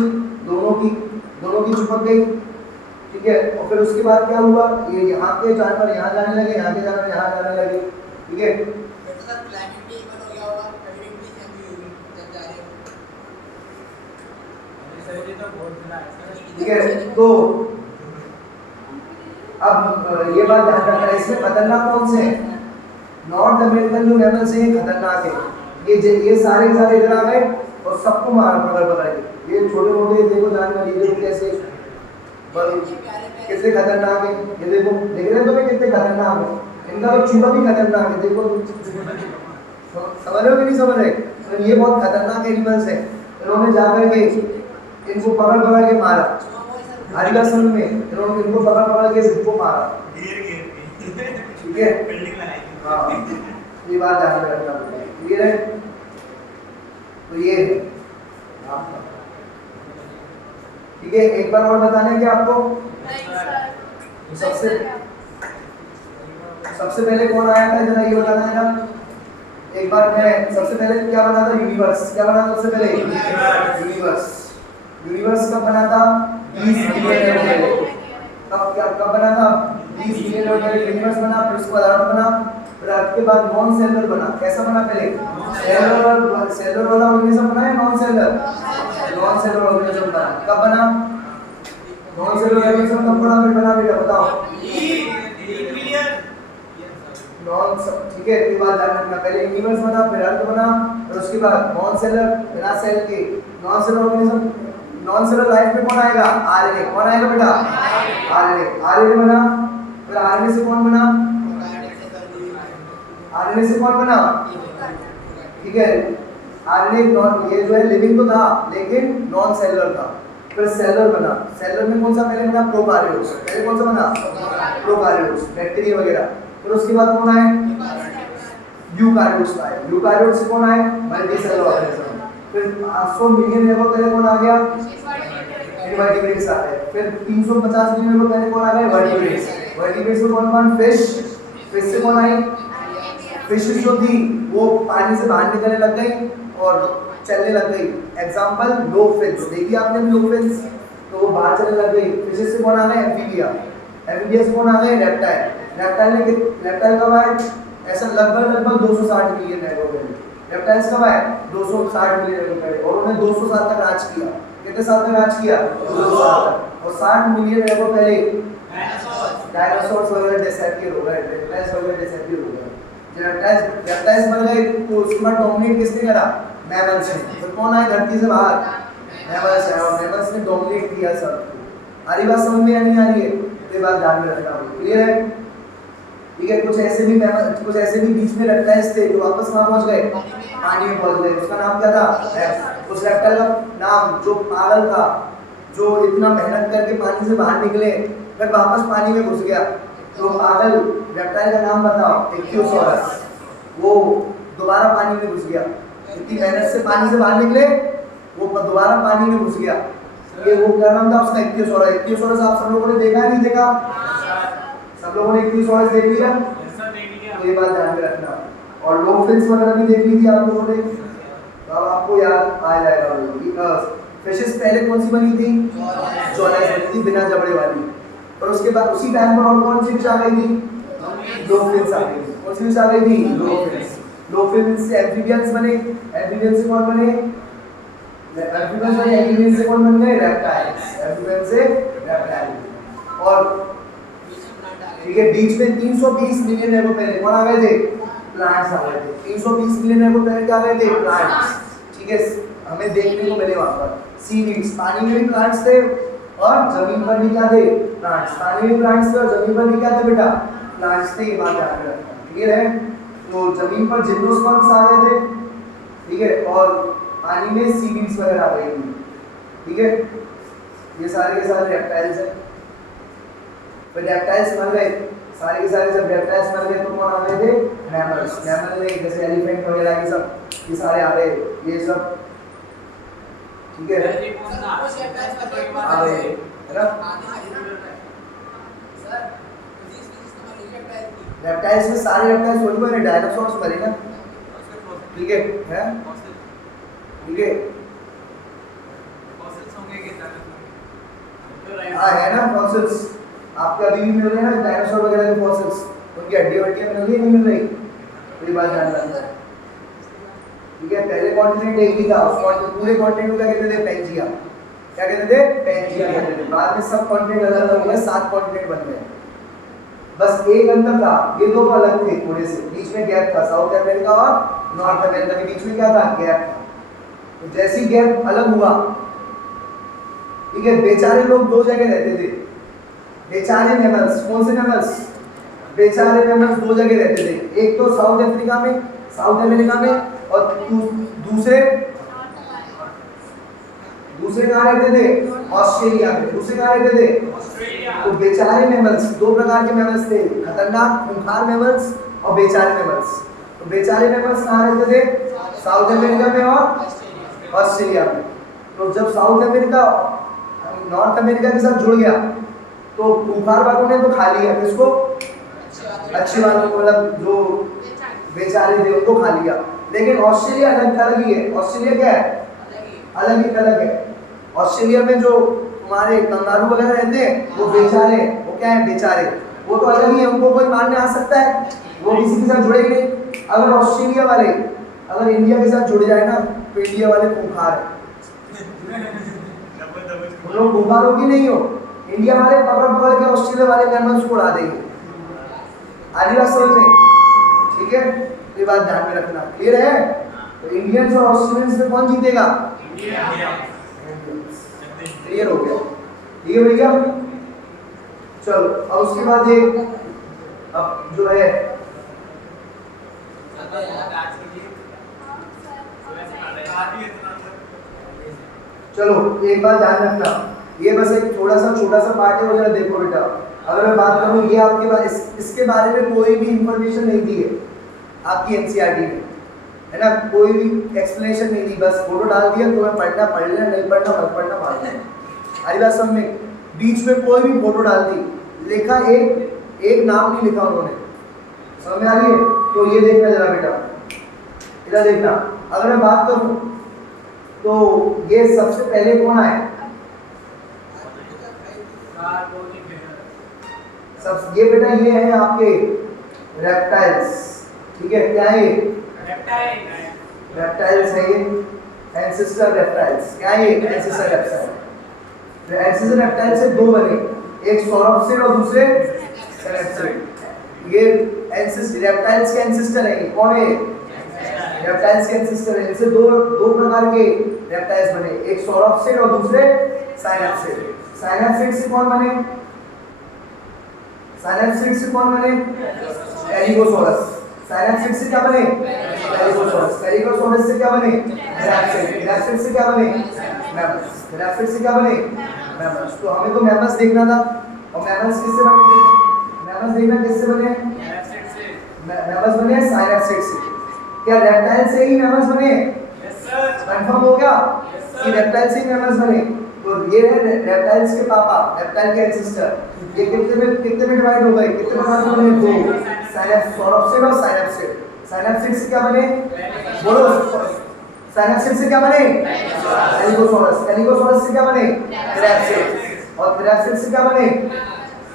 दोनों की चिपक गई। ठीक है, और फिर उसके बाद क्या हुआ? ये यहाँ के जानवर यहाँ जाने लगे, यहाँ के जानवर यहाँ जाने लगे। ठीक है, ठीक है, तो अब ये बात ध्यान रखना है, इसमें खतरनाक कौन से हैं? नॉर्थ अमेरिकन जो मैमल्स हैं ये खतरनाक है। ये सारे इधर आ गए और सबको मार पकड़ के। ये छोटे मोटे देखो जानवर, ये देखो कैसे कितने खतरनाक है। ये देखो, देख रहे हो तो कितने खतरनाक है। इनका तो चूहा भी खतरनाक है, देखो समझ रहे हो कि नहीं समझ रहे? तो ये बहुत खतरनाक एनिमल्स है। इन्होंने जाकर के इनको पकड़ के मारा। आरिगा समझ में? इन्होंने इनको पकड़ के इनको मारा। ठीक है, हाँ, ये बात ध्यान में रखना पड़ेगा। क्लियर है? तो ये है आपका। ठीक है, एक बार और बताना है क्या आपको? सबसे पहले कौन आया था, जरा ये बताना है ना। एक बार मैं सबसे पहले क्या बना था? यूनिवर्स। क्या बना था सबसे पहले? यूनिवर्स। यूनिवर्स कब बना था? 20 मिलियन ईयर पहले। कब बना था? 20 मिलियन ईयर पहले यूनिवर्स बना। फिर उसके बाद अर्थ बना, फिर अर्थ के बाद नॉन सेलुलर बना। कैसा बना पहले? सेलुलर वाला ऑर्गेनिज्म बना है non cellular? Non cellular organism बना। कब बना? नॉन सेलुलर ऑर्गेनिज्म कब बना बेटा बताओ? नॉन, ठीक है, ये बात ध्यान रखना। पहले यूनिवर्स बना, फिर अर्थ बना, फिर उसके बाद नॉन सेलुलर, बिना सेल के non cellular organism. Non cellular life में कौन आएगा? आरएनए। कौन आएगा बेटा? आरएनए। आरएनए बना, फिर आरएनए से कौन बना? आरएनए से कौन बना? ठीक है, आरएनए ये जो है लिविंग तो था लेकिन नॉन सेलुलर था। फिर सेलुलर बना, सेलुलर में कौन सा पहले बना? प्रोकार्योट्स। पहले कौन सा बना? प्रोकार्योट्स, बैक्टीरिया वगैरह। फिर उसके बाद कौन आए? यूकार्योट्स आए। यूकार्योट्स से कौन आए? Multi cellular organism. फिर 800 मिलियन ईयर पहले कौन आ गया? इनवर्टिब्रेट्स आ गए। फिर 350 मिलियन ईयर पहले कौन आ गए? वर्टिब्रेट्स। वर्टिब्रेट्स में कौन? फिश। फिश से कौन आई? फिशेस जो थी वो पानी से बाहर निकलने लग गई और चलने लग गई। एग्जांपल लोफिन्स, देखिए आपने लोफिन्स, तो वो बाहर चलने लग गई। फिशेस से कौन आ गए? एम्फीबिया। एम्फीबिया से कौन आ गए? रेप्टाइल। रेप्टाइल कब आए? ऐसा लगभग 260 मिलियन ईयर पहले। रेप्टाइल्स कब आए? 260 मिलियन ईयर पहले, और उन्होंने 200 साल तक राज किया। कितने साल तक राज किया? 200 साल तक। और 60 मिलियन ईयर पहले डायनासोर्स वगैरह डिसअपियर हो गए, रेप्टाइल्स वगैरह डिसअपियर हो गए। रेप्टाइल्स मर गए तो उसके बाद डोमिनेट किसने करा? मैमल्स ने। फिर कौन आए धरती से बाहर? मैमल्स आए, और मैमल्स ने डोमिनेट किया सब। आ रही बात समझ में या नहीं आ रही है? ये बात ध्यान में रखना होगा। क्लियर है? ठीक है, कुछ ऐसे भी बीच में रेप्टाइल्स थे जो वापस कहाँ पहुंच गए? पानी में पहुंच गए। उसका नाम क्या था? उस रेप्टाइल का नाम, जो पागल था, जो इतना मेहनत करके पानी से बाहर निकले फिर वापस पानी में घुस गया, तो पागल रेप्टाइल का नाम बताओ? इक्थियोसॉरस। वो दोबारा पानी में घुस गया, इतनी मेहनत से पानी से बाहर निकले, वो दोबारा पानी में घुस गया। ये वो क्या नाम था उसका? इक्थियोसॉरस। इक्थियोसॉरस आप सब लोगों ने देखा नहीं देखा? सब लोगों ने इक्थियोसॉरस देख लिया? तो ये बात ध्यान में रखना। और लोफिन्स वगैरह भी देख ली थी आप लोगों ने, तो अब आपको याद आ जाएगा। फिशेस पहले कौन सी बनी थी? जॉलेस बनी थी, बिना जबड़े वाली। और उसके बाद उसी टाइम पर और कौन सी फिश आ गई थी? लोफिन्स आ गई थी। कौन सी फिश आ गई थी? लोफिन्स। लोफिन्स से एम्फीबियंस बने। एम्फीबियंस से कौन बने? एम्फीबियंस से कौन बन गए? रेप्टाइल्स। एम्फीबियंस से रेप्टाइल। और ठीक है, बीच में 320 मिलियन ईयर पहले कौन आ गए थे? प्लांट्स आ गए थे। 320 मिलियन ईयर पहले क्या आ गए थे? प्लांट्स। ठीक है, हमें देखने को मिले वहां पर सीवीड्स। पानी में भी प्लांट्स थे और जमीन पर भी क्या थे? प्लांट्स। पानी में प्लांट्स थे और जमीन पर भी क्या थे बेटा? प्लांट्स थे। ये बात ध्यान में रखना। क्लियर है? तो जमीन पर जिम्नोस्पर्म्स आ गए थे, ठीक है, और पानी में सीवीड्स वगैरह आ गई थी। ठीक है, ये सारे के सारे रेप्टाइल्स हैं। फिर रेप्टाइल्स मर गए, सारे के सारे जब रेप्टाइल्स मर गए तो कौन आ गए थे? मैमल्स। मैमल में जैसे एलिफेंट वगैरह ये सब, ये सारे आ गए, ये सब। ठीक है, आ गए है ना? रेप्टाइल्स में सारे रेप्टाइल्स वही बने, डायनासोर्स मरे ना। ठीक है, ठीक है, हाँ है ना फॉसिल्स। आपके अभी भी मिल रहे हैं ना डायनासोर वगैरह के फॉसिल्स, उनकी हड्डियां वड्डियां मिल रही है नहीं मिल रही? तो ये बात ध्यान रखना। ठीक है, पहले कॉन्टिनेंट एक ही था, उस पूरे कॉन्टिनेंट को क्या कहते थे? पैंजिया। क्या कहते थे? पैंजिया कहते थे। बाद में सब कॉन्टिनेंट अलग अलग हो गए, 7 कॉन्टिनेंट बन गए। बस एक अंतर था, ये दो अलग थे थोड़े से, बीच में गैप था। साउथ अमेरिका और नॉर्थ अमेरिका के बीच में क्या था? गैप था। तो जैसे ही गैप अलग हुआ, ठीक है, बेचारे लोग दो जगह रहते थे। बेचारे मैमल्स, कौन से मैमल्स? बेचारे मैमल्स दो जगह रहते थे। एक तो साउथ अमेरिका में, और दूसरे कहाँ रहते थे? ऑस्ट्रेलिया में। दूसरे कहाँ रहते थे? तो बेचारे मैमल्स, दो प्रकार के मैमल्स थे, खतरनाक खूंखार मैमल्स और बेचारे मैमल्स। तो बेचारे मैमल्स कहाँ रहते थे? साउथ अमेरिका में और ऑस्ट्रेलिया में। तो जब साउथ अमेरिका नॉर्थ अमेरिका के साथ जुड़ गया तो खूंखार वालों ने तो खा लिया, किसको? अच्छे वालों को, मतलब जो बेचारे थे उनको खा लिया। लेकिन ऑस्ट्रेलिया अलग ही है। ऑस्ट्रेलिया क्या है? अलग है। ऑस्ट्रेलिया में जो तुम्हारे कंगारू वगैरह रहते हैं वो बेचारे, वो क्या है? बेचारे। वो तो अलग ही है, उनको कोई मारने आ सकता है, वो किसी के साथ जुड़े ही नहीं। अगर ऑस्ट्रेलिया वाले अगर इंडिया के साथ जुड़ जाए ना तो इंडिया वाले खूंखार है, उन लोग खूंखार होगी नहीं हो। इंडिया वाले पकड़ के ऑस्ट्रेलिया वाले मैमल्स को उड़ा देंगे। आधी बात समझ में? ठीक है, ये बात ध्यान में रखना। क्लियर है? तो इंडियंस और ऑस्ट्रेलियंस में कौन जीतेगा? क्लियर हो गया? ठीक है भैया, चलो अब उसके बाद एक अब जो है चलो एक बात ध्यान रखना, ये बस एक थोड़ा सा छोटा सा पार्ट है, वो जरा देखो बेटा। अगर मैं बात करूँ, ये आपके पास इसके बारे में कोई भी इंफॉर्मेशन नहीं दी है आपकी एनसीईआरटी में, है ना, कोई भी एक्सप्लेनेशन नहीं दी, बस फोटो डाल दिया, तुम्हें पढ़ना पढ़ लेना, नहीं पढ़ना मत पढ़ना, पढ़ लेना। आई बात समझ में? बीच में कोई भी फोटो डाल दी, लिखा एक नाम नहीं लिखा उन्होंने, समझ में आ रही है? तो ये देखना जरा बेटा, इधर देखना। अगर मैं बात करूं तो ये सबसे पहले कौन आए? सब ये बेटा ये है आपके रेप्टाइल्स, ठीक है? क्या है ये? रेप्टाइल्स है ये, एंसेस्टर रेप्टाइल्स। क्या है ये? Ancestor reptile. एंसेस्टर रेप्टाइल से दो बने, एक सौरोप्सिड और दूसरे सेरेप्सिड। ये एंसेस्टर रेप्टाइल्स के एंसेस्टर है, कौन है? रेप्टाइल्स के एंसेस्टर है। इनसे दो प्रकार के रेप्टाइल्स बने, एक सौरोप्सिड और दूसरे साइनैप्सिड। साइनैप्सिड से कौन बने? साइनैप्सिड से कौन बने? एलिगोसॉरस। साइनैप्सिड से क्या बने? एलिगोसॉरस। एलिगोसॉरस से क्या बने? ग्राप्सिड। ग्राप्सिड से क्या बने? मैमल्स। ग्राप्सिड से क्या बने? मैमल्स। तो हमें तो मैमल्स देखना था, और मैमल्स किससे बने? मैमल्स देखना किससे बने? मैमल्स बने साइनैप्सिड से। क्या रेप्टाइल से ही मैमल्स बने? Yes sir. कंफर्म हो गया कि रेप्टाइल से ही मैमल्स बने? तो ये है रेप्टाइल्स के पापा, रेप्टाइल के एंसेस्टर। ये कितने में डिवाइड हो गए? कितने प्रकार के बने? दो, साइनैप्स, सौरोप्सिड और साइनैप्सिड। साइनैप्सिड से क्या बने? बोलो। साइनैप्सिड से क्या बने? एलिगोसॉरस। एलिगोसॉरस से क्या बने? ग्राप्सिड। और ग्राप्सिड से क्या बने?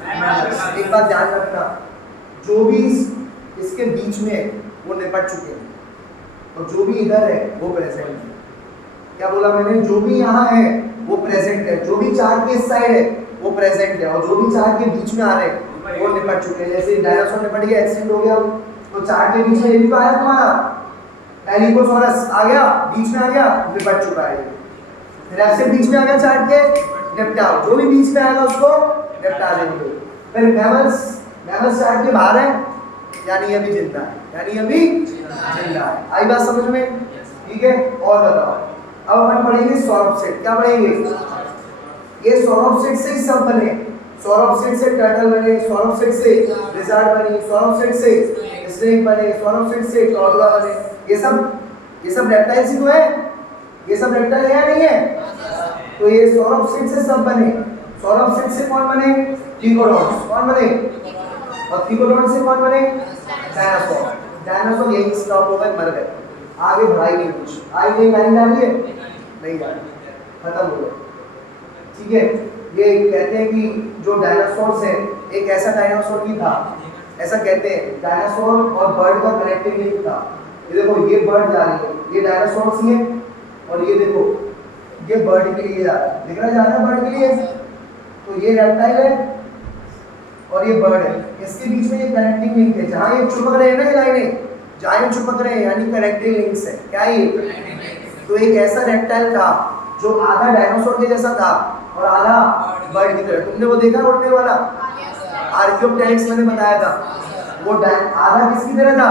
मैमल्स। एक बात ध्यान रखना, जो भी इसके बीच में है वो निपट चुके हैं, और जो भी इधर है वो प्रेजेंट है। क्या बोला मैंने? जो भी यहाँ है वो प्रेजेंट है, जो भी चार्ट के इस साइड है वो प्रेजेंट है, और जो भी चार्ट के बीच में आ रहे हैं वो निपट चुके हैं। जैसे डायनासोर निपट गया, एक्सीडेंट हो गया, तो चार्ट के बीच में ये भी तो आया तुम्हारा, एलिगोसॉरस आ गया, बीच में आ गया, निपट चुका है। ग्राप्सिड बीच में आ गया चार्ट के, निपटा। जो भी बीच में आएगा उसको निपटा देंगे। फिर मैमल्स चार्ट के बाहर है, यानी अभी जिंदा है, यानी अभी जिंदा है। आई बात समझ में? ठीक है, और बताओ। अब अपन पढ़ेंगे सौरोप्सिड। क्या पढ़ेंगे? ये सौरोप्सिड से ही सब बने। सौरोप्सिड से टर्टल बने, सौरोप्सिड से लिजर्ड बनी, सौरोप्सिड से स्नेक बने, सौरोप्सिड से टॉर्टोला बने। ये सब रेप्टाइल्स ही तो है, ये सब रेप्टाइल है या नहीं है? तो ये सौरोप्सिड से सब बने। सौरोप्सिड से कौन बने? ट्रिकोडॉन्ट्स। कौन बने? और ट्रिकोडॉन्ट्स से कौन बने? डायनासोर। डायनासोर यही स्टॉप हो गए, मर गए, आगे बढ़ाई नहीं कुछ। आई नहीं लाइन डाली है? नहीं डाली, खत्म हो गए। ठीक है, ये कहते हैं कि जो डायनासोर्स है, एक ऐसा डायनासोर भी था, ऐसा कहते हैं डायनासोर और बर्ड का कनेक्टिंग लिंक था। ये देखो, ये बर्ड जा रही है, ये डायनासोर्स ही है, और ये देखो ये बर्ड के लिए जा रहा है, दिख रहा जा रहा है बर्ड के लिए। तो ये रेप्टाइल है और ये बर्ड है, इसके बीच में ये कनेक्टिंग लिंक है। जहाँ ये चिपक रहे हैं ना, ये लाइनें जहाँ ये चिपक रहे हैं, यानी कनेक्टिंग लिंक्स है। क्या ये? तो एक ऐसा रेप्टाइल था जो आधा डायनासोर के जैसा था और आधा बर्ड की तरह। तुमने वो देखा उड़ने वाला आर्कियोप्टेरिक्स, मैंने बताया था, वो आधा किसकी तरह था?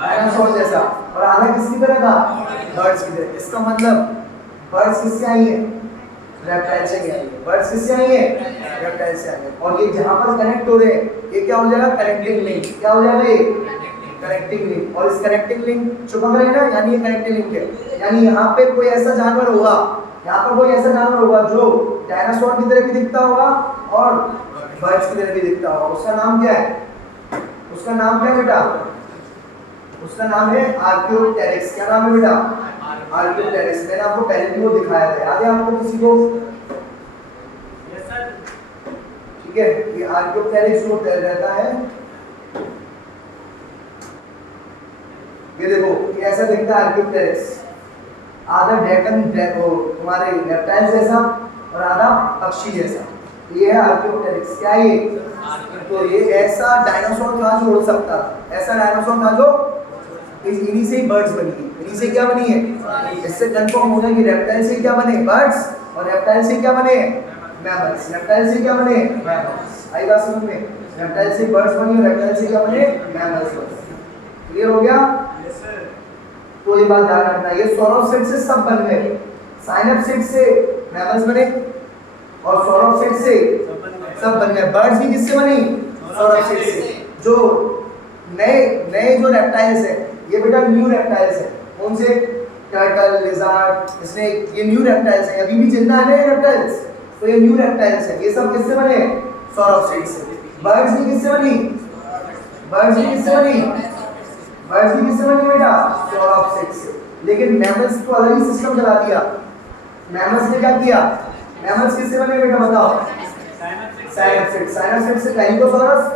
डायनासोर जैसा, और आधा किसकी तरह था? बर्ड्स की तरह। इसका मतलब बर्ड्स किससे आई है? रेप्टाइल से आई है। बर्ड्स किससे आई है? रेप्टाइल से आई है। और ये जहां पर कनेक्ट हो रहे हैं, ये क्या हो जाएगा? Connecting link. क्या हो जाएगा ये? Connecting link. और इस कनेक्टिंग लिंक चिपक रहे हैं ना, यानी ये कनेक्टिंग लिंक है। यानी यहाँ पे कोई ऐसा जानवर होगा, यहाँ पर कोई ऐसा जानवर होगा जो डायनासोर की तरह भी दिखता होगा और बर्ड्स की तरह भी दिखता होगा। उसका नाम क्या है? उसका नाम क्या है बेटा? उसका नाम है आर्कियोप्टेरिक्स। क्या नाम है बेटा? आर्कियोप्टेरिक्स। मैंने आपको पहले भी वो दिखाया था, याद है आपको किसी को? Yes sir. ठीक है, ये आर्कियोप्टेरिक्स जो रहता है, ये देखो ये ऐसा दिखता है आर्कियोप्टेरिक्स। आधा ड्रैगन तुम्हारे रेप्टाइल जैसा और आधा पक्षी जैसा, ये है आर्कियोप्टेरिक्स। क्या ये? तो ये ऐसा डायनासोर था जो उड़ सकता था, ऐसा डायनासोर था जो इन्हीं से ही बर्ड्स बनी है। इन्हीं से क्या बनी है? इससे कंफर्म हो गया कि रेप्टाइल से क्या बने? बर्ड्स, और रेप्टाइल से क्या बने? मैमल्स। रेप्टाइल से क्या बने? मैमल्स। आई बात समझ में? रेप्टाइल से बर्ड्स बनी और रेप्टाइल से क्या बने मैमल्स बने। क्लियर हो गया? Yes sir. तो ये बात ध्यान रखना, ये सौरोपसिड से सब बन गए, साइनोपसिड से मैमल्स बने और सौरोपसिड से सब बन गए। बर्ड्स भी किससे बनी? सौरोपसिड से। जो नए नए जो रेप्टाइल्स है ये बेटा न्यू रेप्टाइल्स है। कौन से? टर्टल, लिजर्ड, स्नेक, ये न्यू रेप्टाइल्स है। अभी भी जिंदा है ना ये रेप्टाइल्स, तो ये न्यू रेप्टाइल्स है। ये सब किससे बने? सौरोपसिड से। बर्ड्स भी किससे बनी? बर्ड्स भी किससे बनी? बर्ड्स भी किससे बनी बेटा? सौरोपसिड से। लेकिन मैमल्स को अलग ही सिस्टम चला दिया। मैमल्स ने क्या किया? मैमल्स किससे बने बेटा बताओ? साइनोपसिड। साइनोपसिड से पैलिकोसॉरस